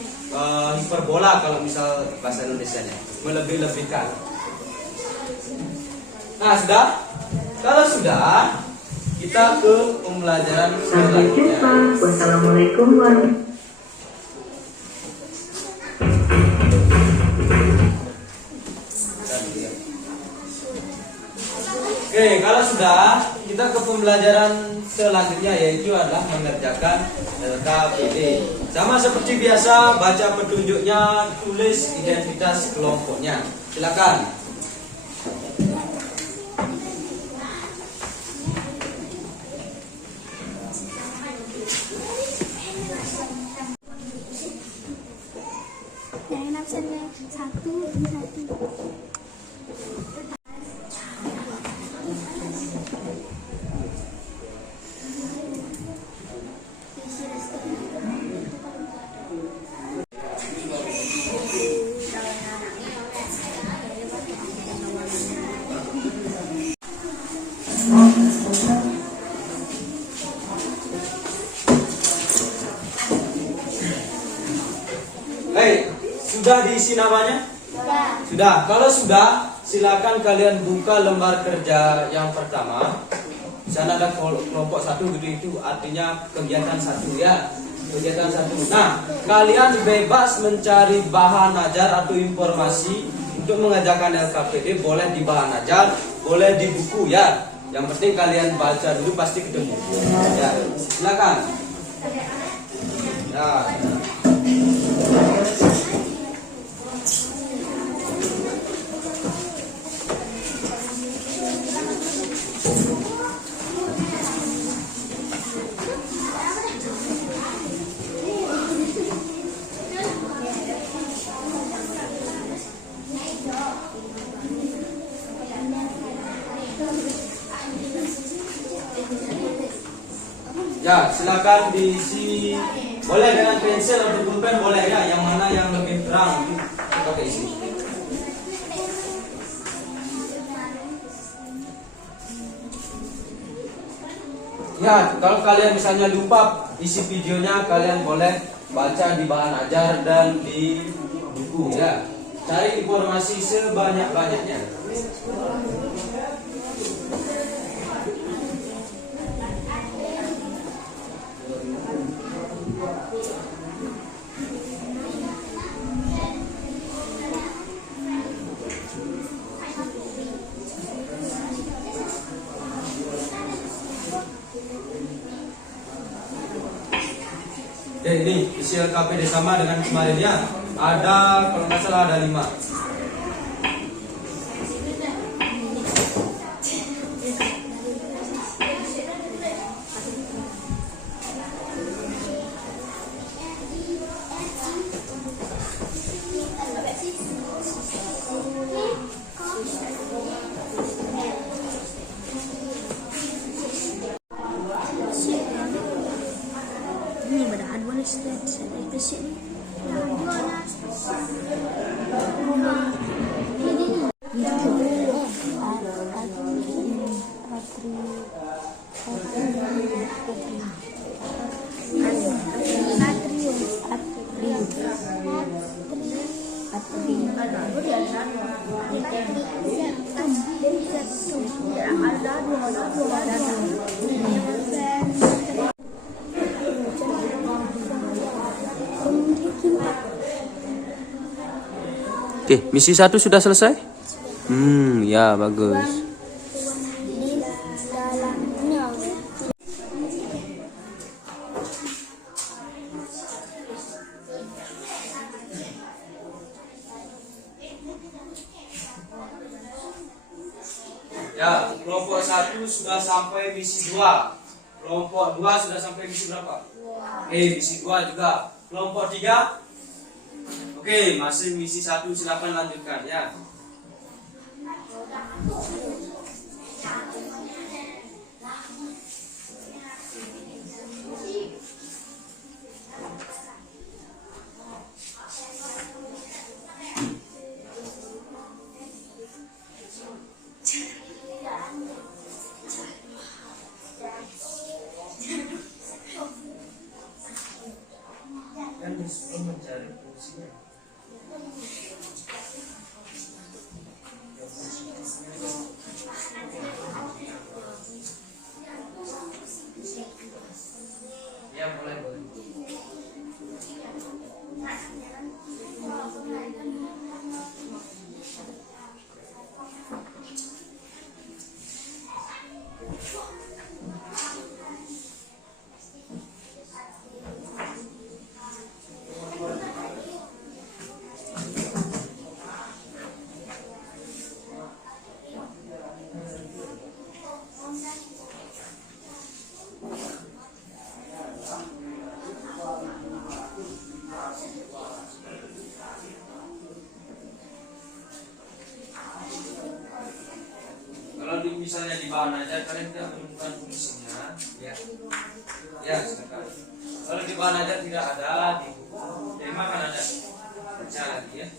hiperbola kalau misal bahasa Indonesianya, melebih-lebihkan. Nah, sudah? Kalau sudah, kita ke pembelajaran Sampai jumpa. Wassalamualaikum warahmatullahi wabarakatuh. Oke, kalau sudah, kita ke pembelajaran selanjutnya yaitu adalah mengerjakan LKPD. Sama seperti biasa, baca petunjuknya, tulis identitas kelompoknya. Silakan. Yang absennya 1. Hei, sudah diisi namanya? Sudah. Kalau sudah, silakan kalian buka lembar kerja yang pertama. Di sana ada kelompok 1 gitu, itu artinya kegiatan 1 ya. Kegiatan 1. Nah, kalian bebas mencari bahan ajar atau informasi untuk mengerjakan LKPD, boleh di bahan ajar, boleh di buku ya. Yang penting kalian baca dulu pasti ketemu. Ya, silakan. Ya. Ya, silakan diisi. Boleh dengan pensil atau pulpen boleh ya. Yang mana yang lebih terang kita pakai isi. Ya, kalau kalian misalnya lupa isi videonya, kalian boleh baca di bahan ajar dan di buku ya. Cari informasi sebanyak-banyaknya. Oke, ini isi LKPD sama dengan kemarin ya. Ada, kalau nggak salah ada 5. Ini benar dua spesial. Oke, misi 1 sudah selesai? Ya bagus. Ya, kelompok 1 sudah sampai misi 2. Kelompok 2 sudah sampai misi berapa? Misi 2 juga. Kelompok 3? Oke, masih misi 1, silakan lanjutkan ya. Kan disuruh mencari fungsinya. Ya boleh. misalnya di bawah aja kalian tidak menemukan fungsinya, ya, ya silakan. Kalau di bawah aja tidak ada, di lima kan ada. Baca lagi ya.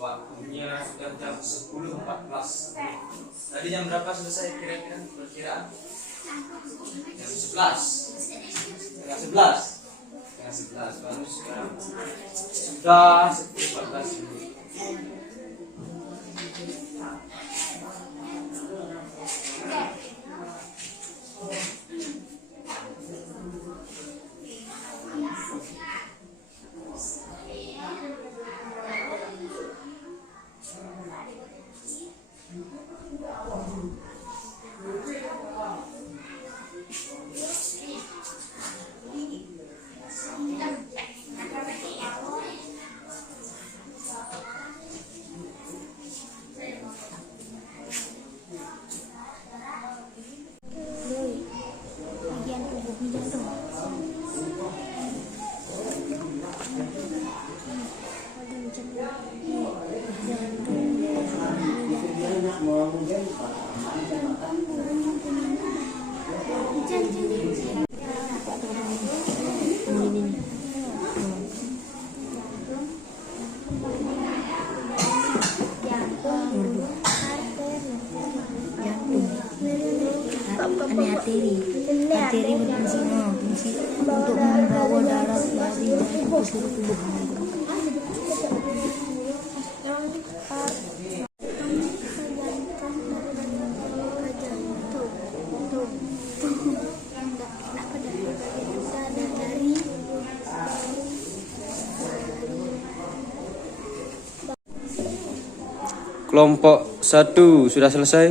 Waktunya sudah jam 10.14. Tadi jam berapa selesai kira-kira perkiraan? Jam 11. Setengah 11. Setengah 11 baru sekarang sudah 10.14 menit. Bagian tubuhnya tuh. Arteri berfungsi untuk membawa darah dari jantung ke seluruh tubuh. Kelompok 1 sudah selesai?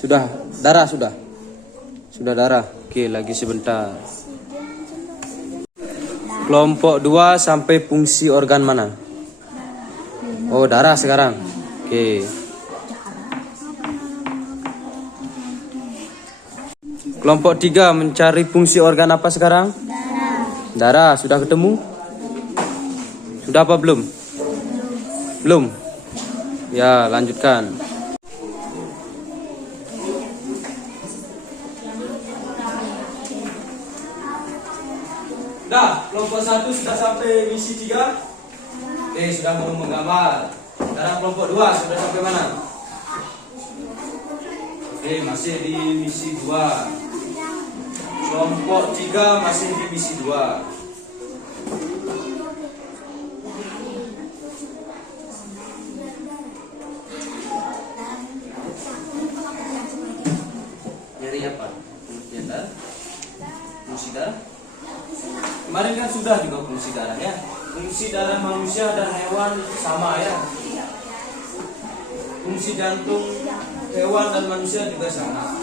Sudah, darah sudah. Sudah darah. Oke, lagi sebentar. Kelompok 2 sampai fungsi organ mana? Oh, darah sekarang. Oke. Kelompok 3 mencari fungsi organ apa sekarang? Darah. Sudah ketemu? Sudah apa belum? Belum. Ya, lanjutkan. Dah, kelompok 1 sudah sampai misi 3. Oke, sudah mau menggambar. Sekarang kelompok 2 sudah sampai mana? Oke, masih di misi 2. Kelompok 3 masih di misi 2. Nyari apa? Fungsi darah? Fungsi darah? Kemarin kan sudah juga fungsi darah ya. Fungsi darah manusia dan hewan itu sama ya. Fungsi jantung hewan dan manusia juga sama.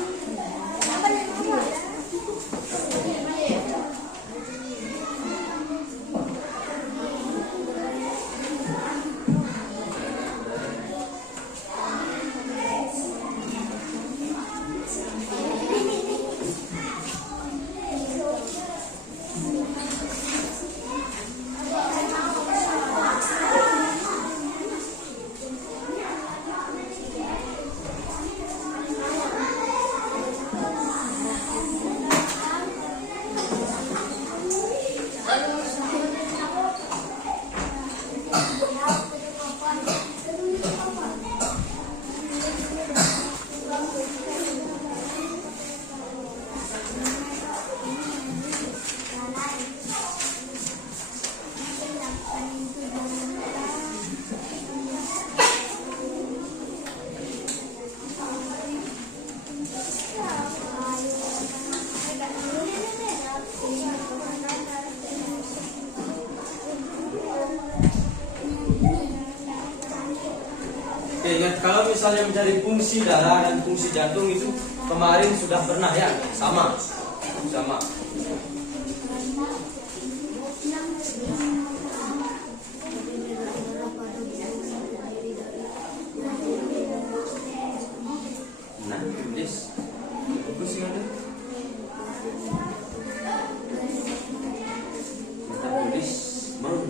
Oke, ingat kalau misalnya mencari fungsi darah dan fungsi jantung itu kemarin sudah pernah ya, sama. Nah, tulis. Bagus sih ada. Kita tulis baru.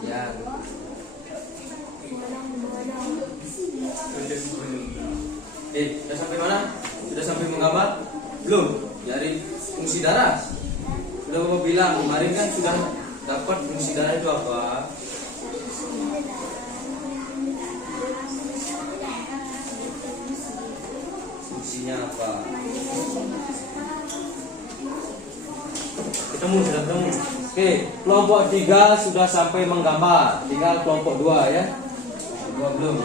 Ya. Sudah sampai mana? Sudah sampai menggambar? Belum? Dari fungsi darah. Sudah Bapak bilang kemarin kan sudah dapat fungsi darah itu apa? Fungsinya apa? Sudah ketemu. Oke, kelompok 3 sudah sampai menggambar. Tinggal kelompok 2 ya. 2 belum.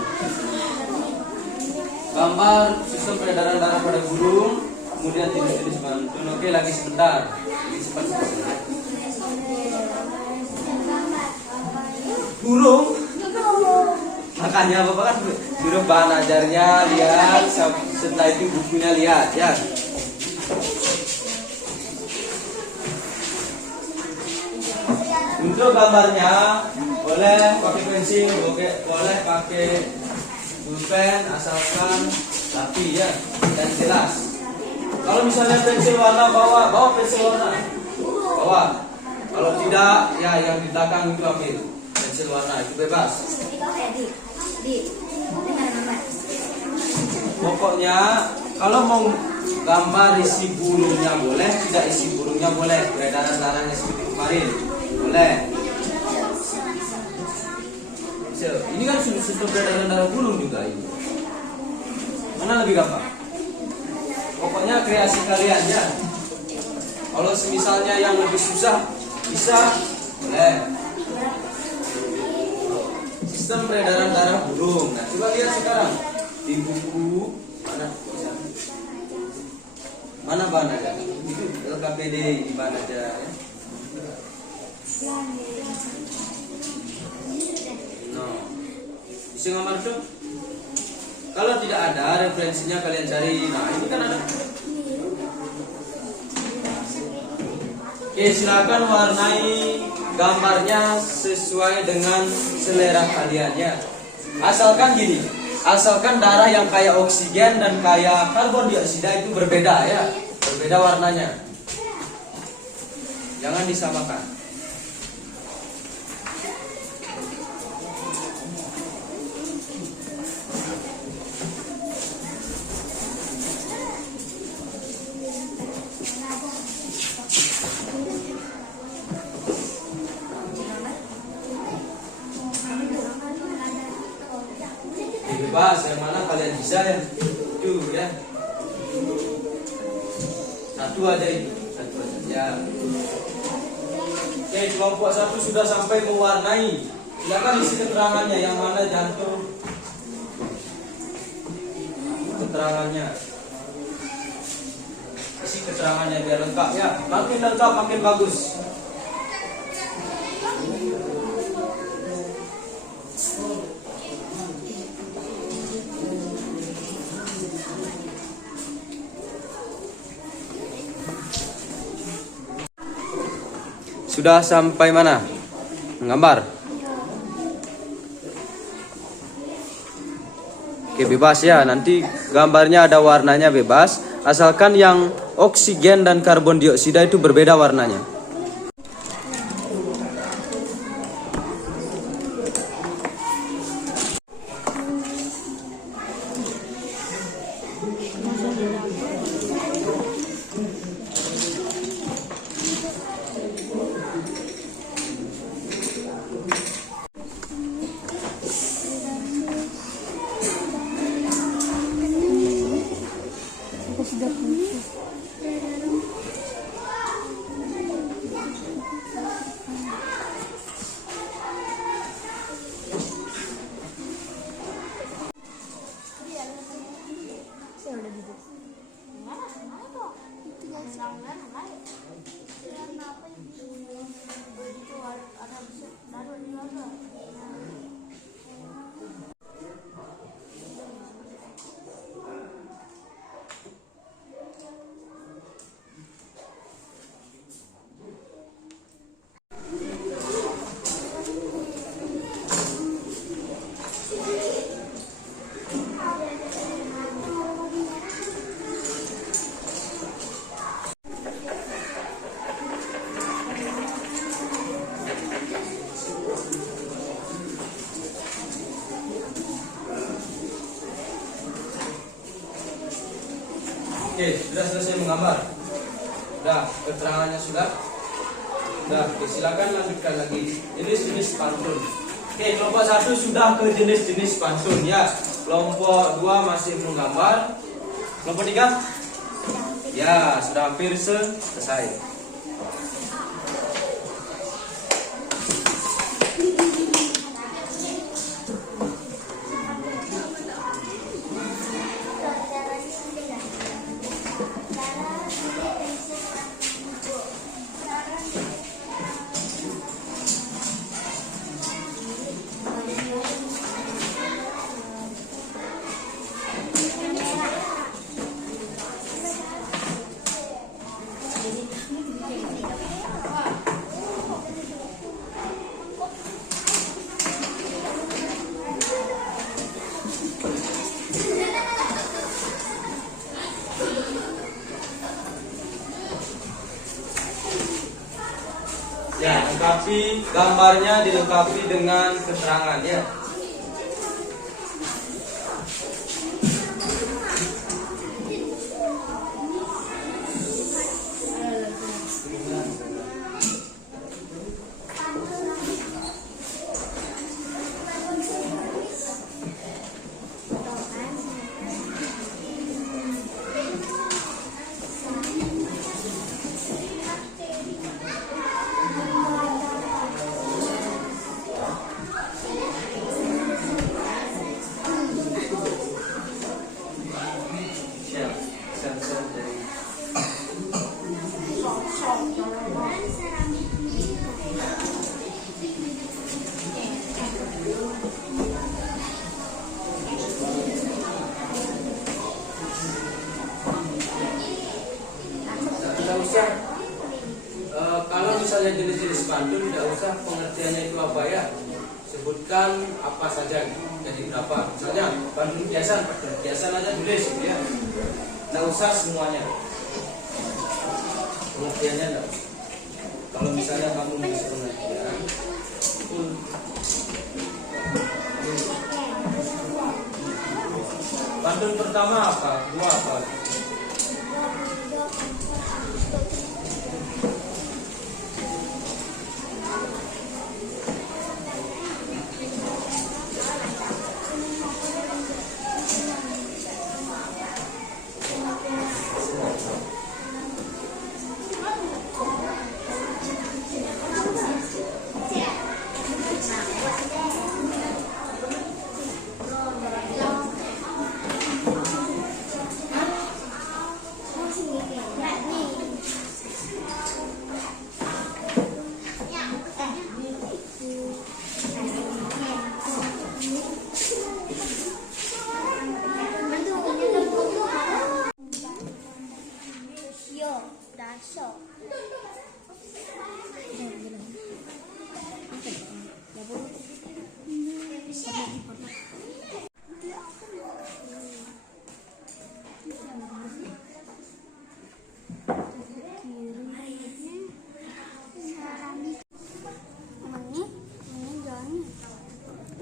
Gambar sistem peredaran darah pada burung, kemudian tulis pantun. Oke, lagi sebentar. Burung. Makanya Bapak kan suruh bahan ajarnya lihat, setelah itu bukunya lihat ya. Untuk gambarnya boleh pakai pensil, boleh pakai pulpen, asalkan rapi ya dan jelas. Kalau misalnya pensil warna bawa pensil warna, bawa. Kalau tidak ya yang di belakang itu ambil pensil warna, itu bebas. Pokoknya kalau mau gambar isi burungnya boleh, tidak isi burungnya boleh, peredaran darahnya seperti kemarin boleh. Ini kan sistem peredaran darah burung juga ini. Mana lebih gampang? Pokoknya kreasi kalian ya. Kalau misalnya yang lebih susah bisa boleh. Sistem peredaran darah burung. Nah, coba lihat sekarang di buku mana bahan aja? Itu LKPD di bahan aja ya. No. Bisa ngamar tuh? Kalau tidak ada referensinya kalian cari. Nah, ini kan ada. Oke, silakan warnai gambarnya sesuai dengan selera kalian ya. Asalkan gini, asalkan darah yang kaya oksigen dan kaya karbon dioksida itu berbeda ya, berbeda warnanya. Jangan disamakan. Bebas, yang mana kalian bisa ya. Itu ya. Satu aja itu, satu aja. Ya. Oke, kelompok 1 sudah sampai mewarnai. Silakan isi keterangannya, yang mana jantung. Keterangannya. keterangannya biar lengkap ya. Makin lengkap makin bagus. Sudah sampai mana? Menggambar? Oke, bebas ya. Nanti gambarnya ada warnanya bebas. Asalkan yang oksigen dan karbon dioksida itu berbeda warnanya. Aku sudah putus. Oke, sudah selesai menggambar. Sudah, keterangannya sudah. Sudah, silakan lanjutkan lagi. Jenis-jenis pantun. Oke, kelompok 1 sudah ke jenis-jenis pantun ya. Kelompok 2 masih menggambar. Kelompok 3? Ya, sudah hampir selesai. Ya, lengkapi gambarnya, dilengkapi dengan keterangan ya. Kalau misalnya jenis-jenis pantun tidak usah pengertiannya itu apa ya, sebutkan apa saja jadi berapa. Misalnya pantun kiasan aja tulis gitu ya, tidak usah semuanya pengertiannya tidak usah. Kalau misalnya kamu bisa pengertian pantun pertama apa, kedua apa.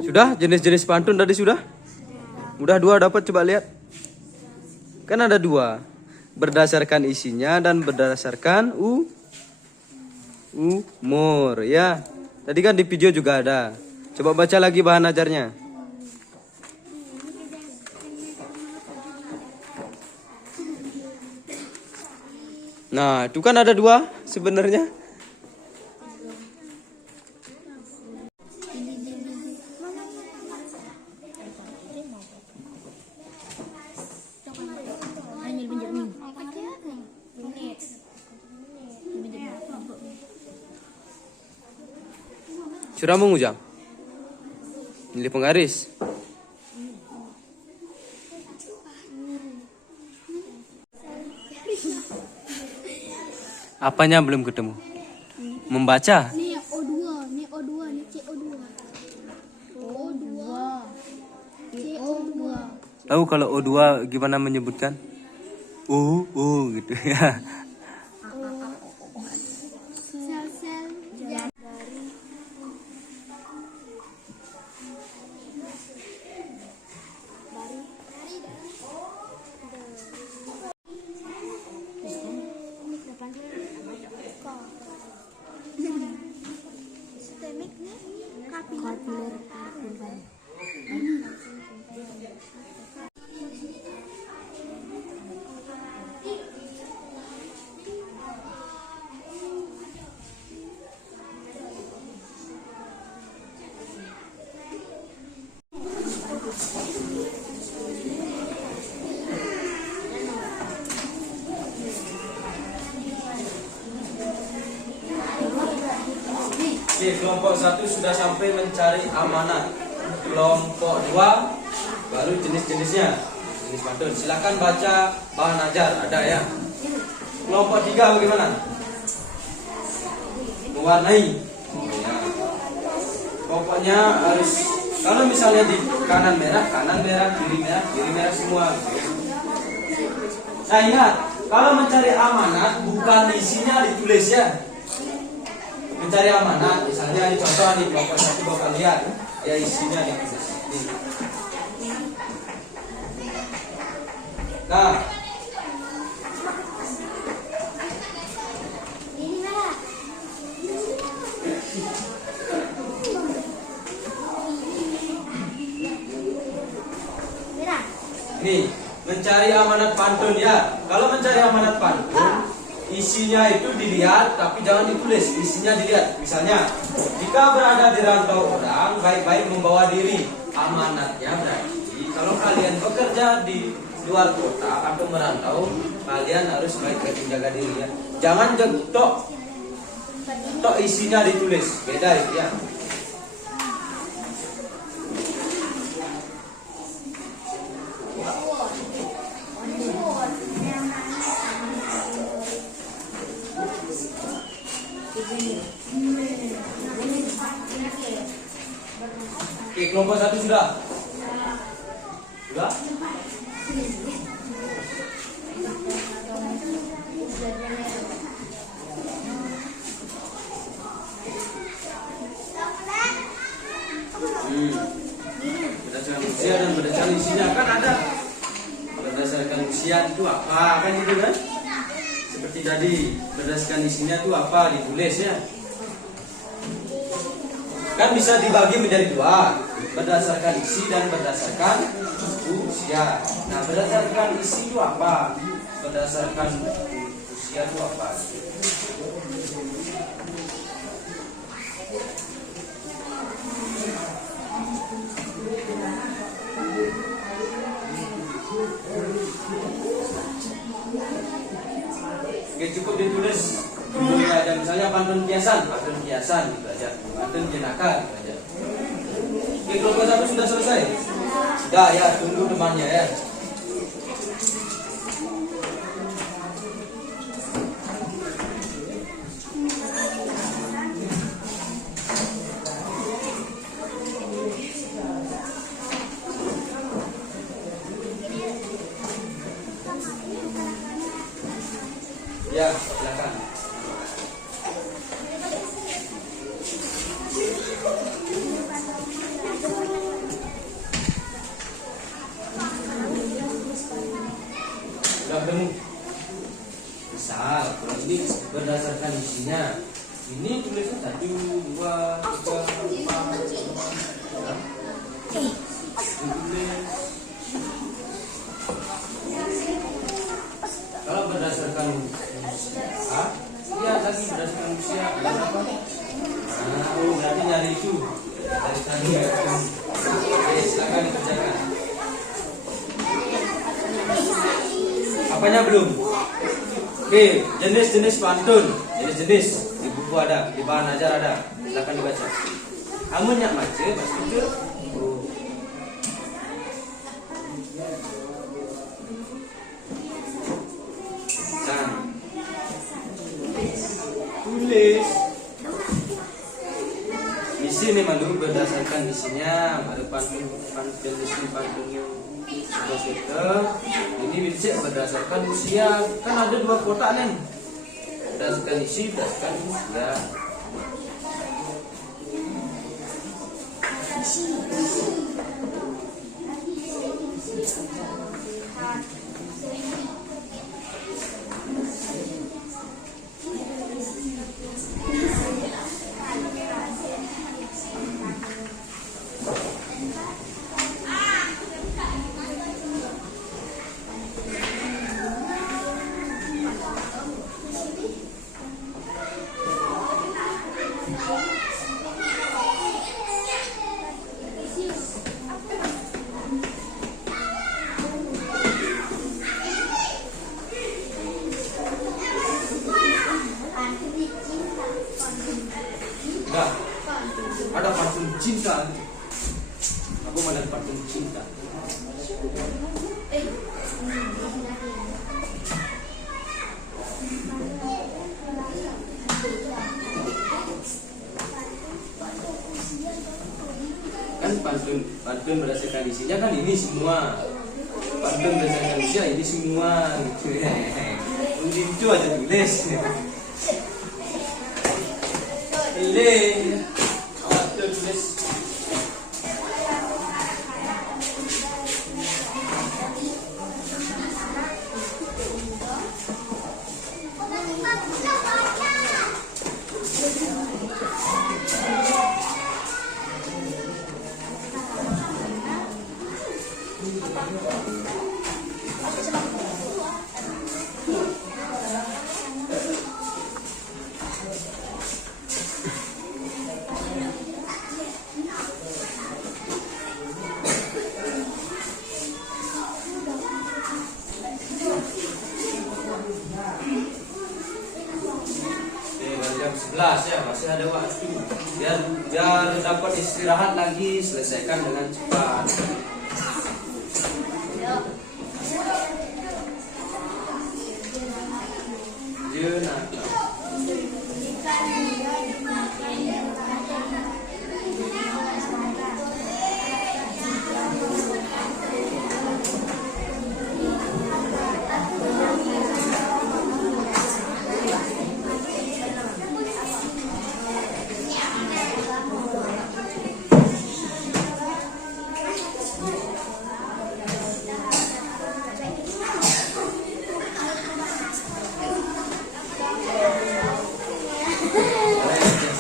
Sudah jenis-jenis pantun tadi sudah? Udah 2 dapat, coba lihat. Kan ada 2. Berdasarkan isinya dan berdasarkan umur ya. Tadi kan di video juga ada. Coba baca lagi bahan ajarnya. Nah, itu kan ada 2 sebenarnya. Sudah mengujang. Milih penggaris. Apanya belum ketemu? Membaca? Nih O2, nih O2, nih CO2. O2. CO2. Tahu kalau O2 gimana menyebutkan? Gitu ya. Sel-sel dari sistemik nih kapiler. Oke, kelompok 1 sudah sampai mencari amanat. Kelompok 2 baru jenis-jenisnya. Jenis pantun. Silakan baca bahan ajar, ada ya. Kelompok 3 bagaimana? Mewarnai. Pokoknya harus, kalau misalnya di kanan merah, kiri merah semua. Nah ingat, kalau mencari amanat bukan isinya ditulis ya. Mencari amanat, misalnya ini contoh nih kelompok 1 Bapak lihat ya isinya ditulis. Nah, ini mencari amanat pantun ya. Kalau mencari amanat pantun, isinya itu dilihat tapi jangan ditulis. Isinya dilihat. Misalnya, jika berada di rantau orang, baik-baik membawa diri. Amanatnya berarti kalau kalian bekerja di luar kota atau merantau, kalian harus baik-baik menjaga diri ya. Jangan tok isinya ditulis. Beda itu ya. Oke, kelompok 1 sudah? Sudah? Berdasarkan usia dan berdasarkan isinya kan ada. Berdasarkan usia itu apa kan gitu kan? Seperti tadi, berdasarkan isinya itu apa ditulis ya. Kan bisa dibagi menjadi 2, berdasarkan isi dan berdasarkan usia. Nah, berdasarkan isi itu apa? Berdasarkan usia itu apa? Oke, cukup ditulis dulu aja, misalnya pantun kiasan gitu aja, pantun jenaka gitu aja. Oke, kelompok 1 sudah selesai? Sudah ya, tunggu temannya ya. Ya, silakan. Sudah ketemu? Misal, kalau ini berdasarkan isinya. Ini tulisnya 1, 2, 3, 4, 5, ya. Kalau berdasarkan usia, ya tadi berdasarkan usia berapa? Oh berarti nyari itu dari tadi ya. Oke, silakan dikerjakan. Apanya belum? Oke, jenis-jenis pantun, jenis-jenis di buku ada, di bahan ajar ada. Silakan dibaca. Kamu nyak mace pasti itu. Tulis di sini dulu berdasarkan isinya ada pantun yang ini bisa berdasarkan usia, kan ada 2 kotak nih, berdasarkan isi berdasarkan usia. Nah, ada pantun cinta. Aku mana pantun cinta? Kan pantun berdasarkan isinya kan ini semua. Pantun berdasarkan usia ini semua. Gitu ya. Itu aja tulis. Pilih tulis. Jam 11 ya, masih ada waktu. Biar dapat istirahat lagi, selesaikan dengan cepat. Jonathan.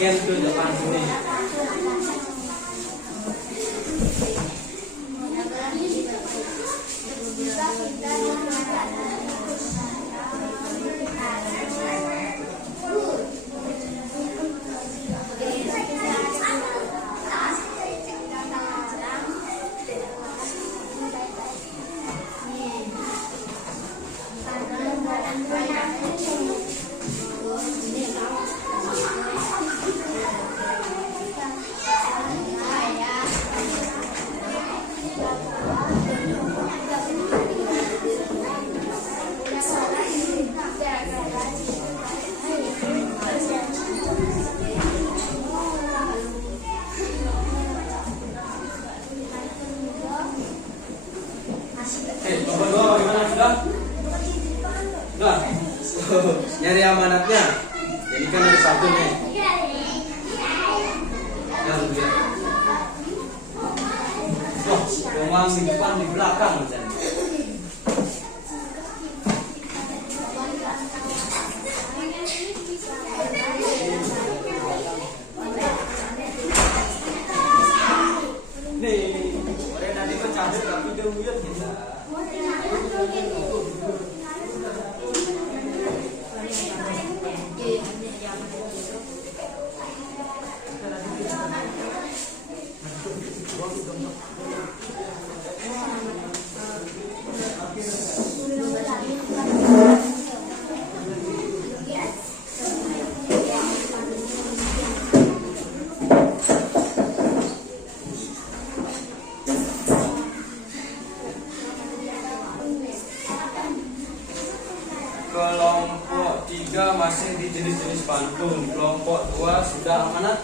Sekian tuh depan sini. nyari amanatnya. Jadi kan ada satu nih. Yang dia. Oh, domang di depan di belakang misalnya. Nih, orang nanti bercanda tapi dia lihat kita. Kelompok 3 masih di jenis-jenis pantun. Kelompok 2 sudah amanat.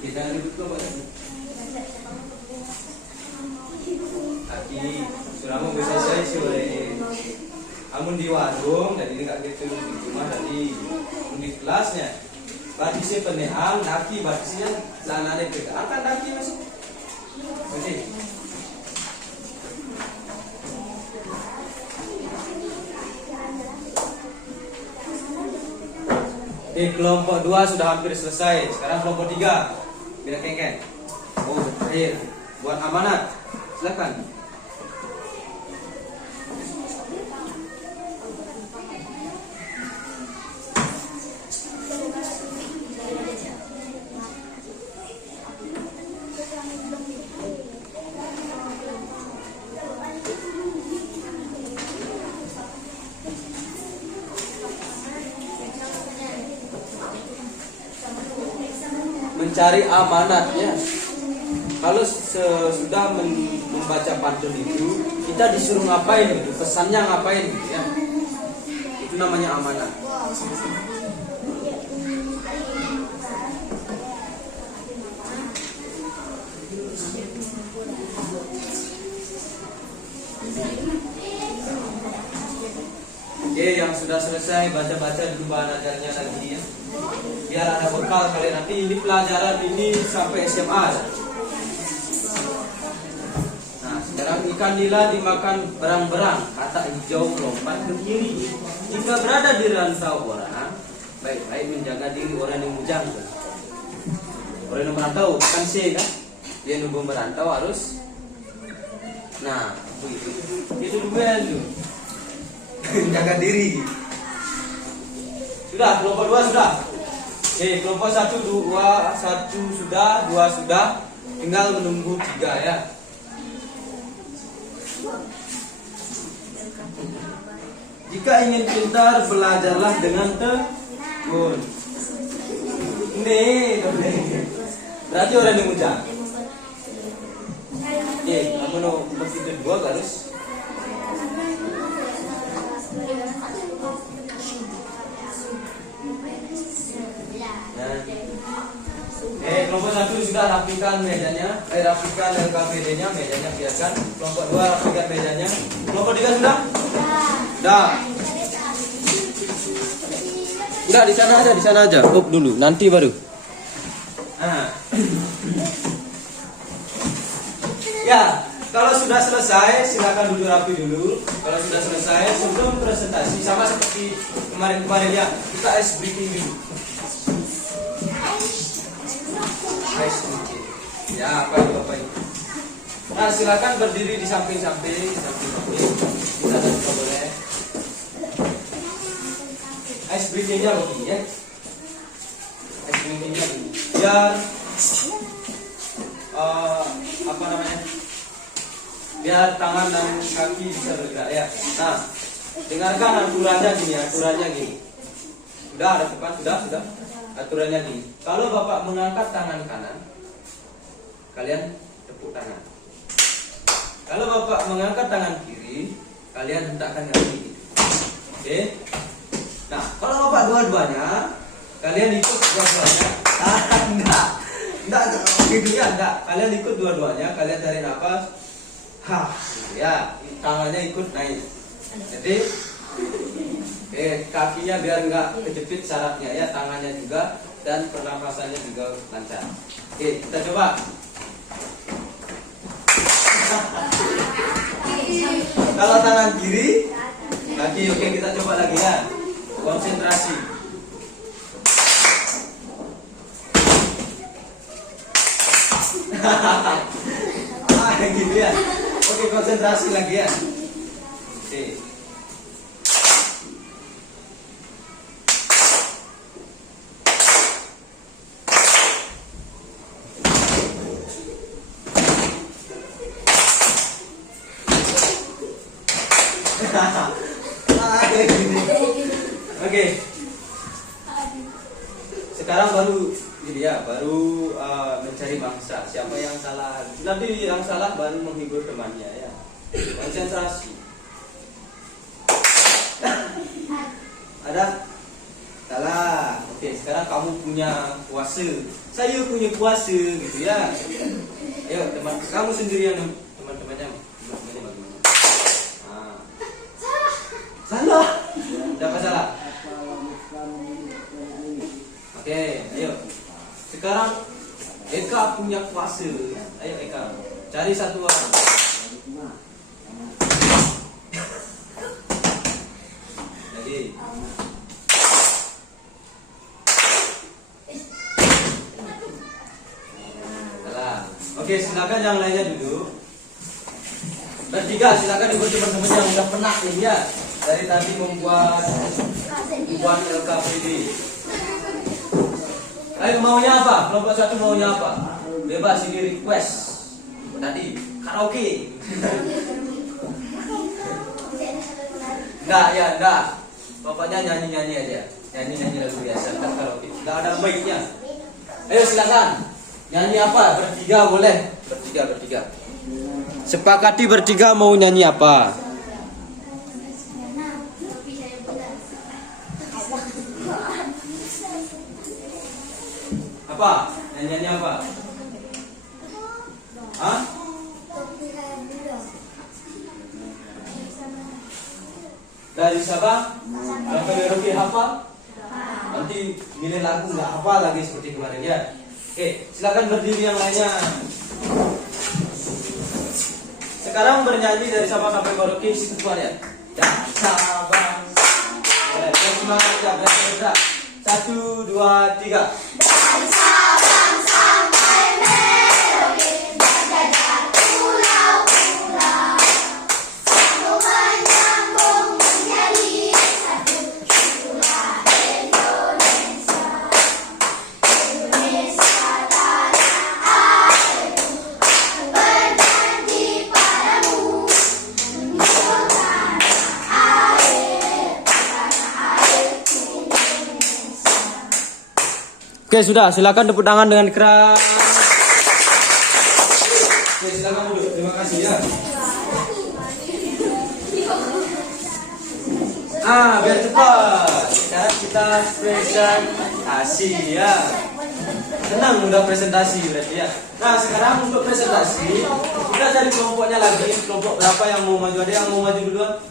Kita duduk kelompok ini. Aki, sudah mau bisa saya sore. Amun di warung, jadi nggak gitu di rumah tadi. Di kelasnya, batisi peneang, daki batisnya sana deh kita. Akan daki masih. Oke. Di kelompok 2 sudah hampir selesai. Sekarang kelompok 3. Bila kengken. Oh, terakhir. Buat amanat. Silakan. Mencari amanatnya. Kalau sudah membaca pantun itu, kita disuruh ngapain gitu, pesannya ngapain gitu ya. Itu namanya amanat. Oke, yang sudah selesai baca-baca dulu bahan ajarnya lagi ya. Biar ada bekal kalian nanti. Ini pelajaran ini sampai SMA. Nah, sekarang ikan nila dimakan berang-berang, kata hijau lompat ke kiri. Jika berada di rantau orang, baik-baik menjaga diri orang yang bujang. Orang yang merantau kan sih kan? Dia nunggu merantau harus. Nah, begitu. Itu dua tuh. Jaga diri. Sudah, kelompok 2 sudah. Oke, kelompok 1 sudah, 2 sudah. Tinggal menunggu 3 ya. Jika ingin pintar, belajarlah dengan tekun. Nih, berarti orang yang muda. Oke, kamu mau begitu 2 garis. Kelompok 1 sudah rapikan mejanya, rapikan LKPD-nya, mejanya biarkan. Kelompok 2 rapikan mejanya. Kelompok 3 sudah? Sudah. Udah di sana aja. Up dulu, nanti baru. Nah. Ya, kalau sudah selesai silakan duduk rapi dulu. Kalau sudah selesai sebelum presentasi sama seperti kemarin ya, kita ice breaking dulu. Ya, apa itu? Nah, silakan berdiri di samping-samping. Kita juga boleh. Ice breathing-nya begini ya. Ice breathing-nya begini. Biar apa namanya? Biar tangan dan kaki bisa bergerak ya. Nah, dengarkan aturannya gini. Sudah ada depan, sudah. Aturannya gini. Kalau Bapak mengangkat tangan kanan, kalian tepuk tangan. Kalau Bapak mengangkat tangan kiri, kalian hentakkan kaki. Oke? Nah, kalau Bapak dua-duanya, kalian ikut dua-duanya. Enggak. Gitu ya, enggak. Kalian ikut dua-duanya, kalian tarik nafas. Ya, tangannya ikut naik. Jadi kakinya biar nggak kejepit syaratnya ya, tangannya juga dan pernapasannya juga lancar. Oke, kita coba. Kalau tangan kiri, kaki oke, kita coba lagi ya. Konsentrasi. Gitu ya. Oke, konsentrasi lagi ya. Oke. Oke. Sekarang baru jadi ya, baru mencari mangsa. Siapa yang salah? Nanti yang salah baru menghibur temannya ya. Konsentrasi. Ada? Salah. Oke, sekarang kamu punya kuasa. Saya punya kuasa gitu ya. Ayo teman, kamu sendirian teman-temannya. Teman-temannya bagaimana? Ah. Salah. Siapa salah? Oke, ayo. Sekarang Eka punya kuasa. Ayo Eka, cari satu orang. Lagi. Salah. Oke, silakan yang lainnya duduk. Bertiga, silakan ikut teman-teman yang udah pernah nih ya. Dari tadi membuat LKPD. Ayo maunya apa? Kelompok satu maunya apa? Bebas ini request. Tadi karaoke. Enggak ya, enggak. Pokoknya nyanyi-nyanyi aja. Nyanyi-nyanyi lagu biasa kan karaoke. Enggak ada baiknya. Ayo silakan. Nyanyi apa? Bertiga boleh. Bertiga. Sepakati bertiga mau nyanyi apa? Apa? Nyanyiannya apa? Hah? Dari Sabang sampai Merauke hafal? Nanti milih lagu nggak hafal lagi seperti kemarin ya. Oke, silakan berdiri yang lainnya. Sekarang bernyanyi dari Sabang sampai Merauke sekeluar ya. Dan Sabang. Semangat ya, bergerak. 1, 2, 3. Dari Sabang sampai Merauke, berjajar pulau-pulau, satu menyambung menjadi satu, itulah Indonesia. Indonesia tanah airku, aku berjanji padamu, menjunjung tanah airku Indonesia. Oke, sudah, silakan tepuk tangan dengan keras. Oke, silakan duduk. Terima kasih ya. Biar cepat. Sekarang kita presentasi ya. Senang udah presentasi berarti ya. Nah, sekarang untuk presentasi kita cari kelompoknya lagi. Kelompok berapa yang mau maju? Ada yang mau maju duluan?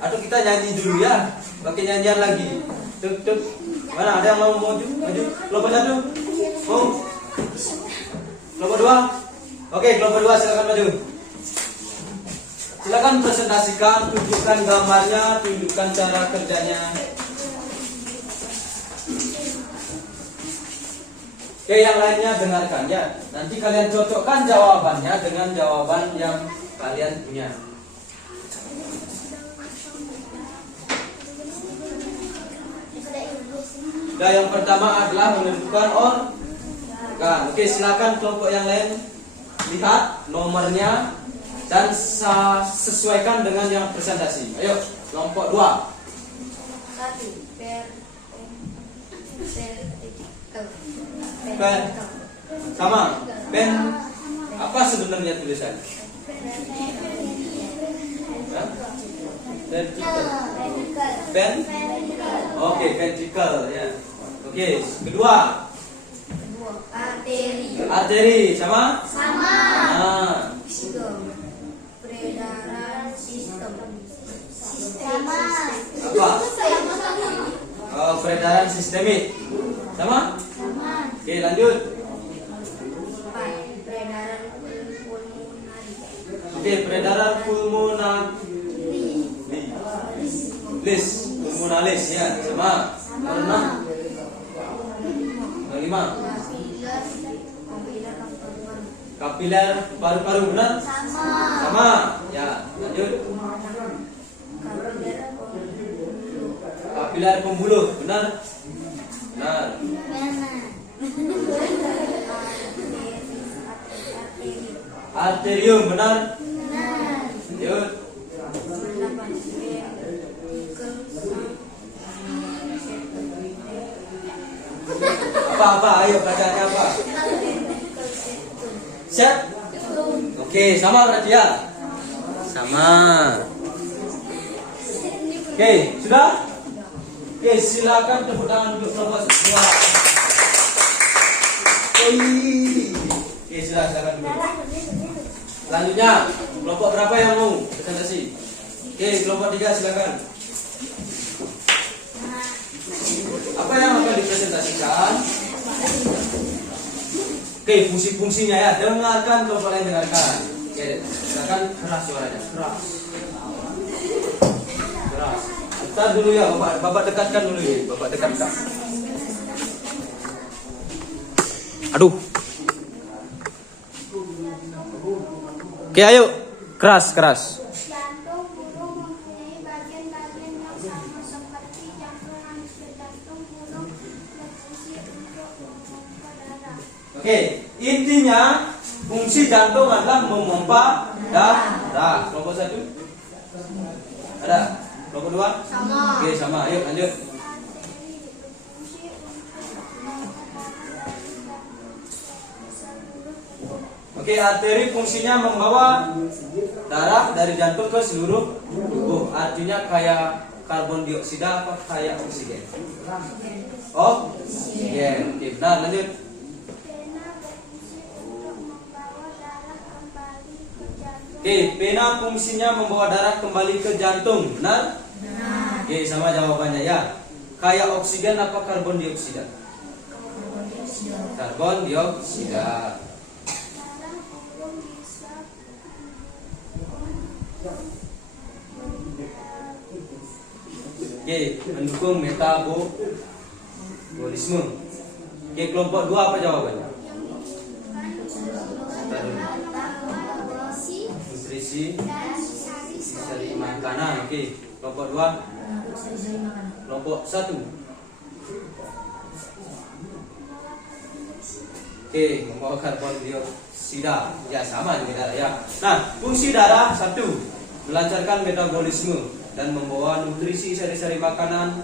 Atau kita nyanyi dulu ya? Pakai nyanyian lagi. Tuk. Mana ada yang mau maju? Maju. Kelompok 1. Mau? Kelompok 2. Oke, kelompok 2 silakan maju. Silakan presentasikan, tunjukkan gambarnya, tunjukkan cara kerjanya. Oke, yang lainnya dengarkan ya. Nanti kalian cocokkan jawabannya dengan jawaban yang kalian punya. Nah, yang pertama adalah menentukan organ. Oke, silakan kelompok yang lain lihat nomornya dan sesuaikan dengan yang presentasi. Ayo, kelompok 2. Pen. Sama. Pen. Apa sebenarnya tulisan? Pen. Oke, ventricle ya. Oke, kedua. Arteri. Arteri sama? Sama. Nah. peredaran sistemik. Sama? Sama. Oke, lanjut. Peredaran pulmonari. Oke, peredaran pulmonalis ya, sama. Nomor 6. Nomor 5. Kapiler paru-paru, benar? Sama. Sama. Ya, lanjut. Kapiler pembuluh, benar? Benar. Arterium, benar? Lanjut. Apa? Ayo bacanya apa? Siap? Oke, sama berarti ya? Sama. Oke, sudah? Oke, silakan tepuk tangan untuk kelompok kedua. Oke, silakan dulu. Selanjutnya, kelompok berapa yang mau presentasi? Oke, kelompok 3 silakan. Apa yang akan dipresentasikan? Oke, fungsi-fungsinya ya. Dengarkan, kelompok lain dengarkan. Oke, silakan keras suaranya. Keras. Ntar dulu ya, bapak dekatkan dulu ya. Bapak dekatkan. Aduh. Oke, ayo. Keras. Jantung burung mempunyai bagian-bagian yang sama seperti jantung manusia. Jantung burung berfungsi untuk memompa darah. Oke, intinya fungsi jantung adalah memompa darah. Kelompok 1? Ada? Kelompok 2? Sama. Oke, sama. Ayo lanjut. Oke, arteri fungsinya membawa darah dari jantung ke seluruh tubuh. Artinya kayak karbon dioksida apa kayak oksigen? Oksigen. Oke, benar. Lanjut. Vena berfungsi untuk membawa darah kembali ke jantung. Oke, vena fungsinya membawa darah kembali ke jantung. Benar? Oke, sama jawabannya ya. Kayak oksigen apa karbon dioksida? Karbon dioksida. Darah burung bisa Oke, mendukung metabolisme. Oke, kelompok 2 apa jawabannya? Nutrisi dari makanan. Oke, kelompok 2. Kelompok 1. Oke, membawa karbon dioksida. Ya, sama juga darah ya. Nah, fungsi darah 1, melancarkan metabolisme dan membawa nutrisi sari-sari makanan,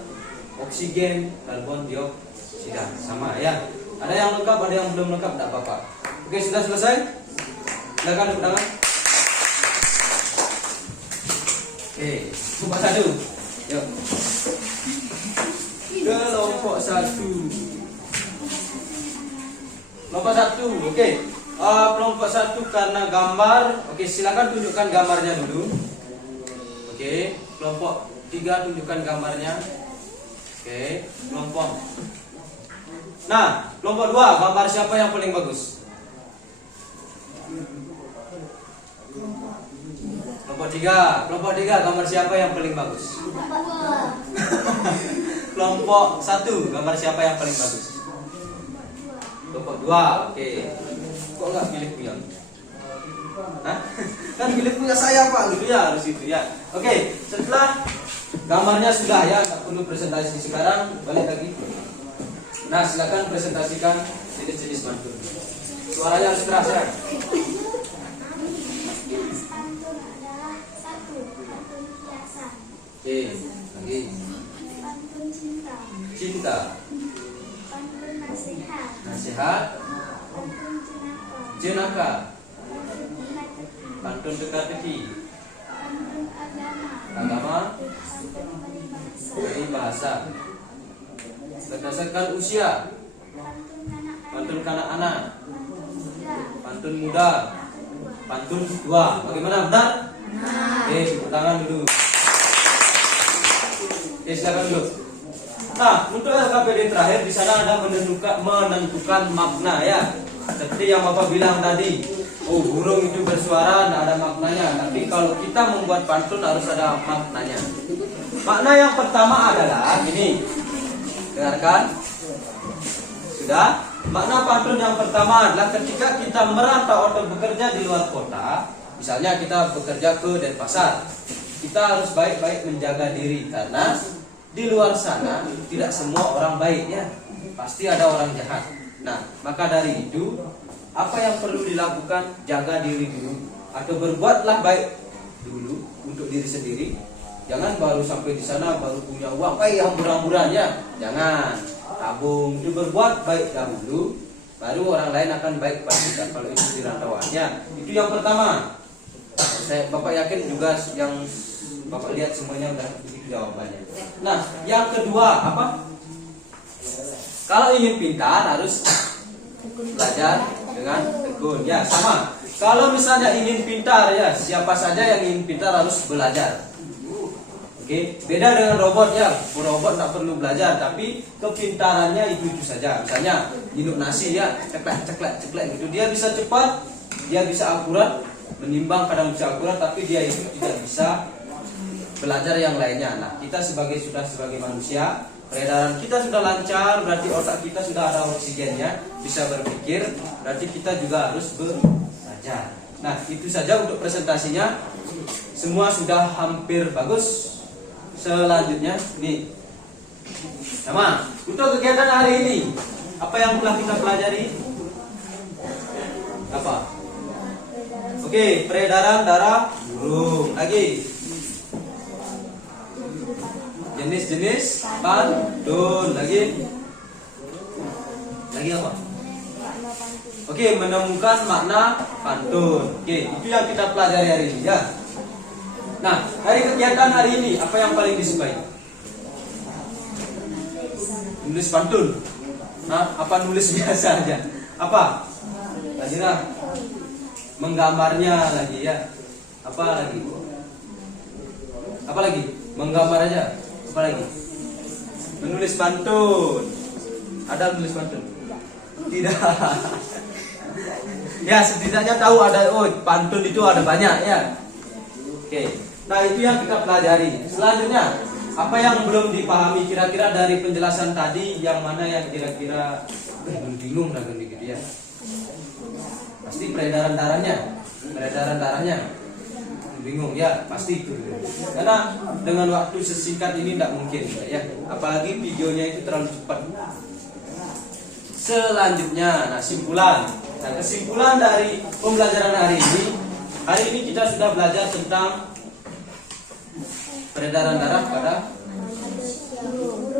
oksigen, karbon dioksida. Sama ya. Ada yang lengkap, ada yang belum lengkap, tidak apa-apa. Oke, sudah selesai? Silakan tepuk tangan. Oke, kelompok 1. Yuk. Kelompok 1. Kelompok 1. Oke. Kelompok 1 karena gambar. Oke, silakan tunjukkan gambarnya dulu. Oke, kelompok 3 tunjukkan gambarnya. Oke, kelompok. Nah, kelompok 2, gambar siapa yang paling bagus? Kelompok 3, gambar siapa yang paling bagus? Kelompok 1, gambar siapa yang paling bagus? Kelompok 2, oke. Kok nggak pilih punya? Hah? Kan pilih punya saya pak, gitu ya, harus itu ya. Oke, setelah gambarnya sudah ya, nggak perlu presentasi sekarang, balik lagi. Nah, silakan presentasikan jenis-jenis pantun. Suaranya harus keras ya. pantun adalah 1. Pantun hiasan. Oke, lagi. Pantun cinta. Cinta, Pantun nasihat. nasihat, Pantun jenaka. jenaka, Pantun teka-teki. pantun teka-teki, Pantun agama. agama, Pantun peribahasa. peribahasa. Berdasarkan usia, Pantun kanak-kanak. pantun kanak-anak, Pantun muda. pantun muda, pantun tua. Bagaimana, benar? Oke, tepuk tangan dulu. Oke, silakan dulu. Nah, untuk LKPD terakhir di sana ada menentukan makna ya. Seperti yang Bapak bilang tadi, oh burung itu bersuara tidak ada maknanya. Tapi kalau kita membuat pantun harus ada maknanya. Makna yang pertama adalah ini. Dengarkan. Sudah? Makna pantun yang pertama adalah ketika kita merantau atau bekerja di luar kota, misalnya kita bekerja ke Denpasar, kita harus baik-baik menjaga diri karena di luar sana tidak semua orang baik ya, pasti ada orang jahat. Nah, maka dari itu apa yang perlu dilakukan, jaga diri dulu atau berbuatlah baik dulu untuk diri sendiri. Jangan baru sampai di sana baru punya uang, hambur-hamburan ya. Jangan, tabung, itu berbuat baik dahulu, baru orang lain akan baik pada kita kalau itu di rantauannya. Itu yang pertama. Bapak yakin juga yang Bapak lihat semuanya udah begitu jawabannya. Nah, yang kedua apa? Kalau ingin pintar harus belajar dengan tekun. Ya, sama. Kalau misalnya ingin pintar ya, siapa saja yang ingin pintar harus belajar. Oke, beda dengan robot ya. Robot tak perlu belajar, tapi kepintarannya itu saja. Misalnya minum nasi ya, ceklek gitu. Dia bisa cepat, dia bisa akurat, menimbang kadang bisa akurat, tapi dia itu tidak bisa belajar yang lainnya. Nah, kita sebagai manusia, peredaran kita sudah lancar, berarti otak kita sudah ada oksigennya, bisa berpikir, berarti kita juga harus belajar. Nah, itu saja untuk presentasinya. Semua sudah hampir bagus. Selanjutnya, nih. Sama, untuk kegiatan hari ini, apa yang telah kita pelajari? Apa? Oke, peredaran darah burung. Lagi. Jenis-jenis pantun. Lagi apa? Oke, menemukan makna pantun. Oke, itu yang kita pelajari hari ini ya. Nah, dari kegiatan hari ini apa yang paling disukai? Nulis pantun. Nah, apa nulis biasa aja? Apa? Lazira? Menggambarnya lagi ya. Apa lagi? Apa lagi? Menggambar aja. Apa lagi? Menulis pantun. Ada menulis pantun? Tidak. Ya, setidaknya tahu ada pantun itu ada banyak ya. Oke. Nah, itu yang kita pelajari. Selanjutnya, apa yang belum dipahami kira-kira dari penjelasan tadi, yang mana yang kira-kira bingung gitu ya. Pasti peredaran darahnya bingung ya, pasti itu. Karena dengan waktu sesingkat ini tidak mungkin ya, apalagi videonya itu terlalu cepat. Selanjutnya, kesimpulan dari pembelajaran hari ini kita sudah belajar tentang peredaran darah pada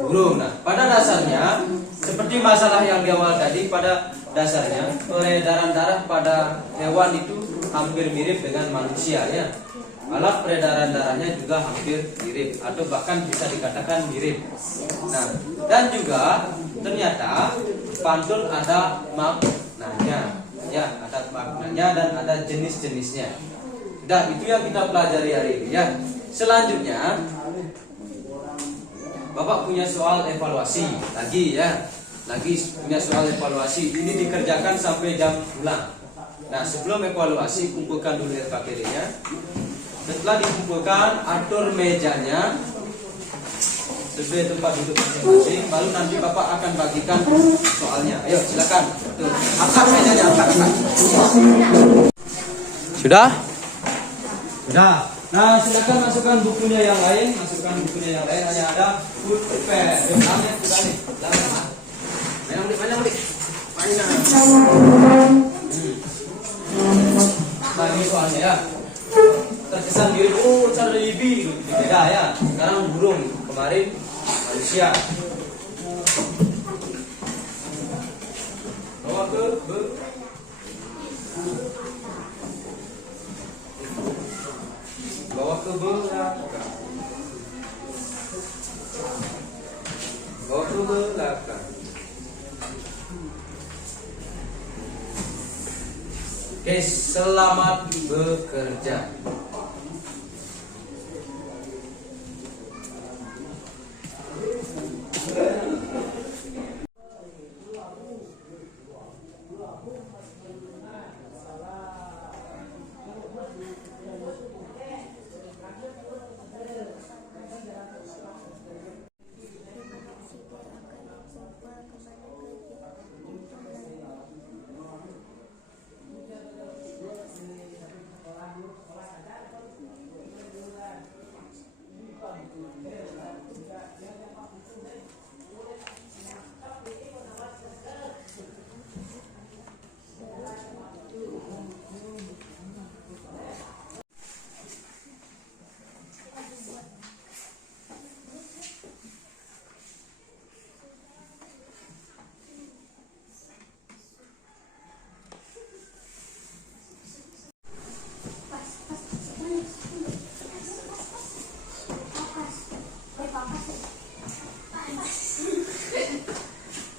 burung. Nah, pada dasarnya seperti masalah yang di awal tadi, pada dasarnya peredaran darah pada hewan itu hampir mirip dengan manusia ya. Alat peredaran darahnya juga hampir mirip atau bahkan bisa dikatakan mirip. Nah, dan juga ternyata pantun ada maknanya ya, ada maknanya dan ada jenis-jenisnya. Dan itu yang kita pelajari hari ini ya. Selanjutnya Bapak punya soal evaluasi lagi ya. Lagi punya soal evaluasi. Ini dikerjakan sampai jam pulang. Nah, sebelum evaluasi kumpulkan dulu LKPD-nya. Setelah dikumpulkan, atur mejanya sesuai tempat duduk masing-masing. Baru nanti Bapak akan bagikan soalnya. Ayo silakan. Tuh, angkat mejanya, angkat. Sudah? Sudah. Nah, silakan masukkan bukunya yang lain. Hanya ada pulpen. Nah, ini soalnya ya. Terkesan diri, cara lebih beda ya. Sekarang burung, kemarin manusia. Bawa ke belakang. Oke, selamat bekerja.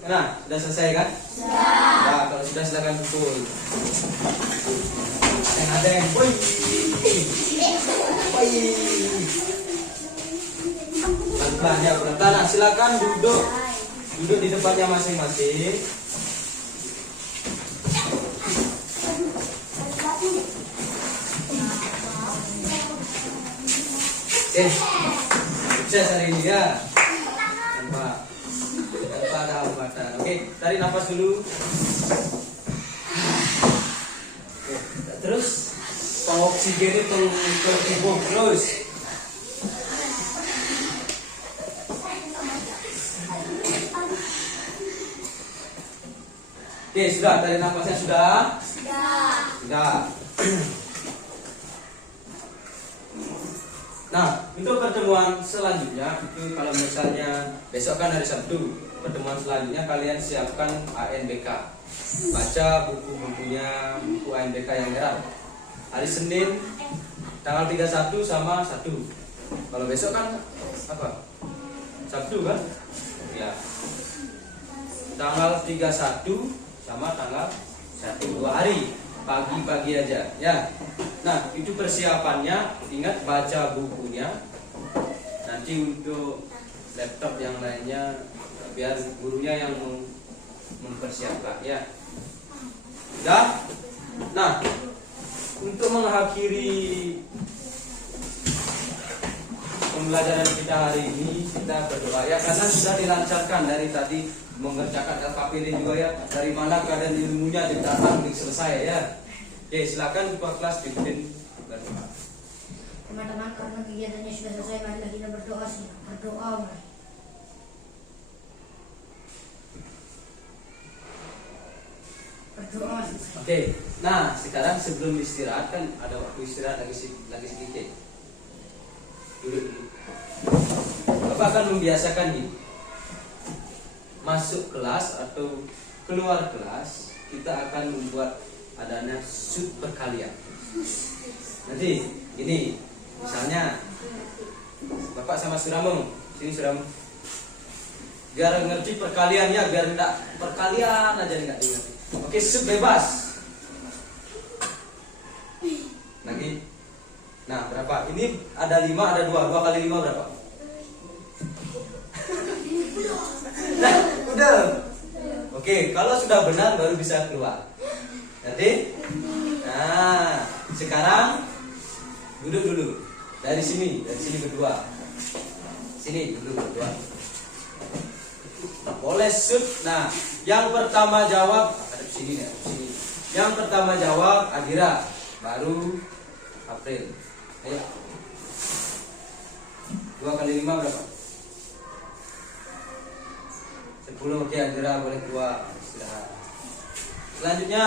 Nah, sudah selesai kan? Sudah. Kalau sudah silakan pukul. Adeng, woi. Woi. Pelan-pelan ya, pelan-pelan. Nah, silakan duduk di tempatnya masing-masing. Sukses hari ini ya. Tanpa ada hambatan. Oke, tarik nafas dulu. Oke, terus oksigen itu ke tubuh terus. Oke, sudah tarik nafasnya sudah? Sudah. Nah, untuk pertemuan selanjutnya itu kalau misalnya besok kan hari Sabtu, pertemuan selanjutnya kalian siapkan ANBK, baca buku-bukunya, buku ANBK yang merah. Hari Senin tanggal 31 sama 1. Kalau besok kan apa? Sabtu kan? Ya. Tanggal 31 sama tanggal 1, 2 hari. Pagi-pagi aja ya. Nah, itu persiapannya, ingat baca bukunya. Nanti untuk laptop yang lainnya biar gurunya yang mempersiapkan ya. Sudah? Nah, untuk mengakhiri pembelajaran kita hari ini, kita berdoa ya, karena sudah dilancarkan dari tadi mengerjakan LKPD juga ya. Dari mana keadaan ilmunya datang selesai ya. Oke, silakan ketua kelas dipimpin berdoa. Teman-teman, karena kegiatannya sudah selesai, marilah kita berdoa sih. Berdoa mulai. Berdoa sih. Oke, nah sekarang sebelum istirahat kan ada waktu istirahat lagi sedikit. Duduk dulu. Bapak akan membiasakan nih, masuk kelas atau keluar kelas kita akan membuat adanya sud perkalian. Nanti ini misalnya Bapak sama Suramu, sini Suramu, biar ngerti perkaliannya, biar tidak perkalian aja nggak diingat. Oke, sud bebas. Lagi. Nah, berapa? Ini ada 5, ada 2. 2 kali 5 berapa? Nah, udah. Oke, kalau sudah benar baru bisa keluar. Nanti. Nah, sekarang duduk dulu. Dari sini berdua. Sini dulu berdua. Nah, boleh sud. Nah, yang pertama jawab ada sini ya, sini. Yang pertama jawab Adira, baru April. Ayo. 2 kali 5 berapa? 10. Oke, Adira boleh keluar. Istirahat. Selanjutnya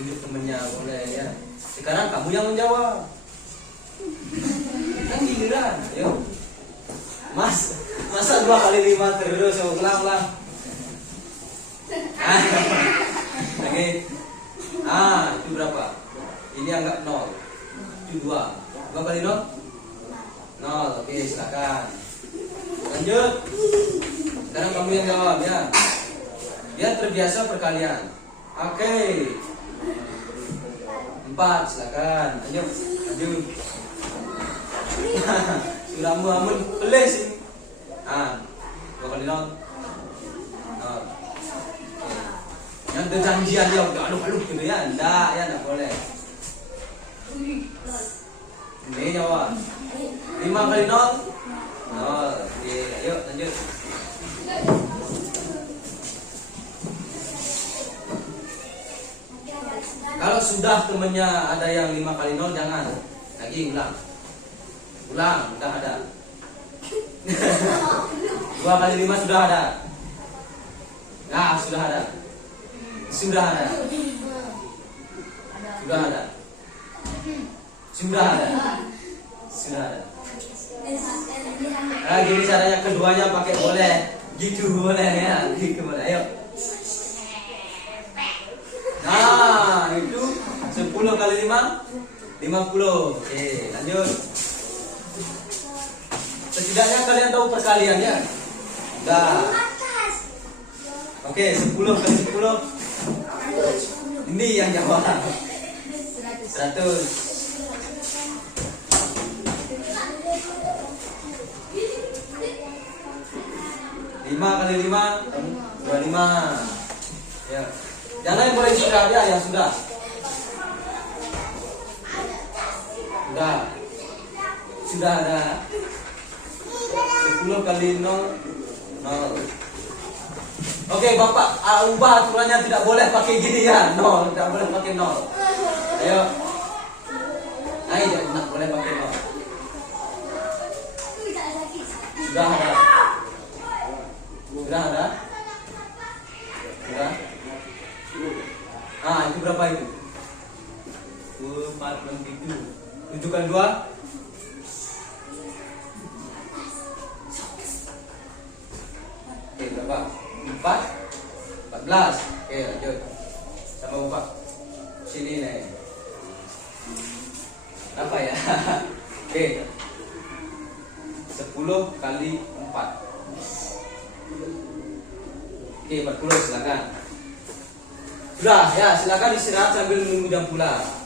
tunjuk temennya boleh ya. Sekarang kamu yang menjawab. Kan giliran. Ayo. Masa 2 kali 5 terus? Ulang. Oke. Itu berapa? Ini anggap 0. Itu 2. 2 kali 0? 0. Oke, silakan. Lanjut. Sekarang kamu yang jawab ya. Biar terbiasa perkalian. Oke. 4, silakan. Lanjut. Sudah amun pelis ini. 2 kali 0. 0. Yang berjanjian dia udah aduh gitu ya. Enggak boleh. Ini jawab 5 kali 0. 0. Oke, ayo lanjut. Kalau sudah temennya ada yang 5 kali 0 jangan. Lagi ulang, udah ada. 2 kali 5 sudah ada. Nah, sudah ada. Sudah ada. Nah, gini caranya, keduanya pakai boleh. Gitu boleh ya. Gitu boleh. Ayo. Nah, itu 10 kali 5 50. Oke, lanjut. Setidaknya kalian tahu perkaliannya. Dah. Oke, 10 kali 10. Ini yang jawab. 100. 5 kali 5 25. Ya. Yang lain boleh sudah ya, yang sudah. Sudah ada. 10 kali 0 0. Oke, Bapak ubah aturannya, tidak boleh pakai gini ya. 0, tidak boleh pakai 0. Ayo. Ayo, tidak boleh pakai 0. Sudah ada. Sudah ada? Sudah? Itu berapa itu? 4, 6, 7. 7 kali 2? Oke, berapa? 4? 14. Oke, lanjut. Sama Bapak. Sini nih. Apa ya? Oke. 10 kali 4. Oke, 40, silakan. Sudah, ya, silakan istirahat sambil menunggu jam pulang.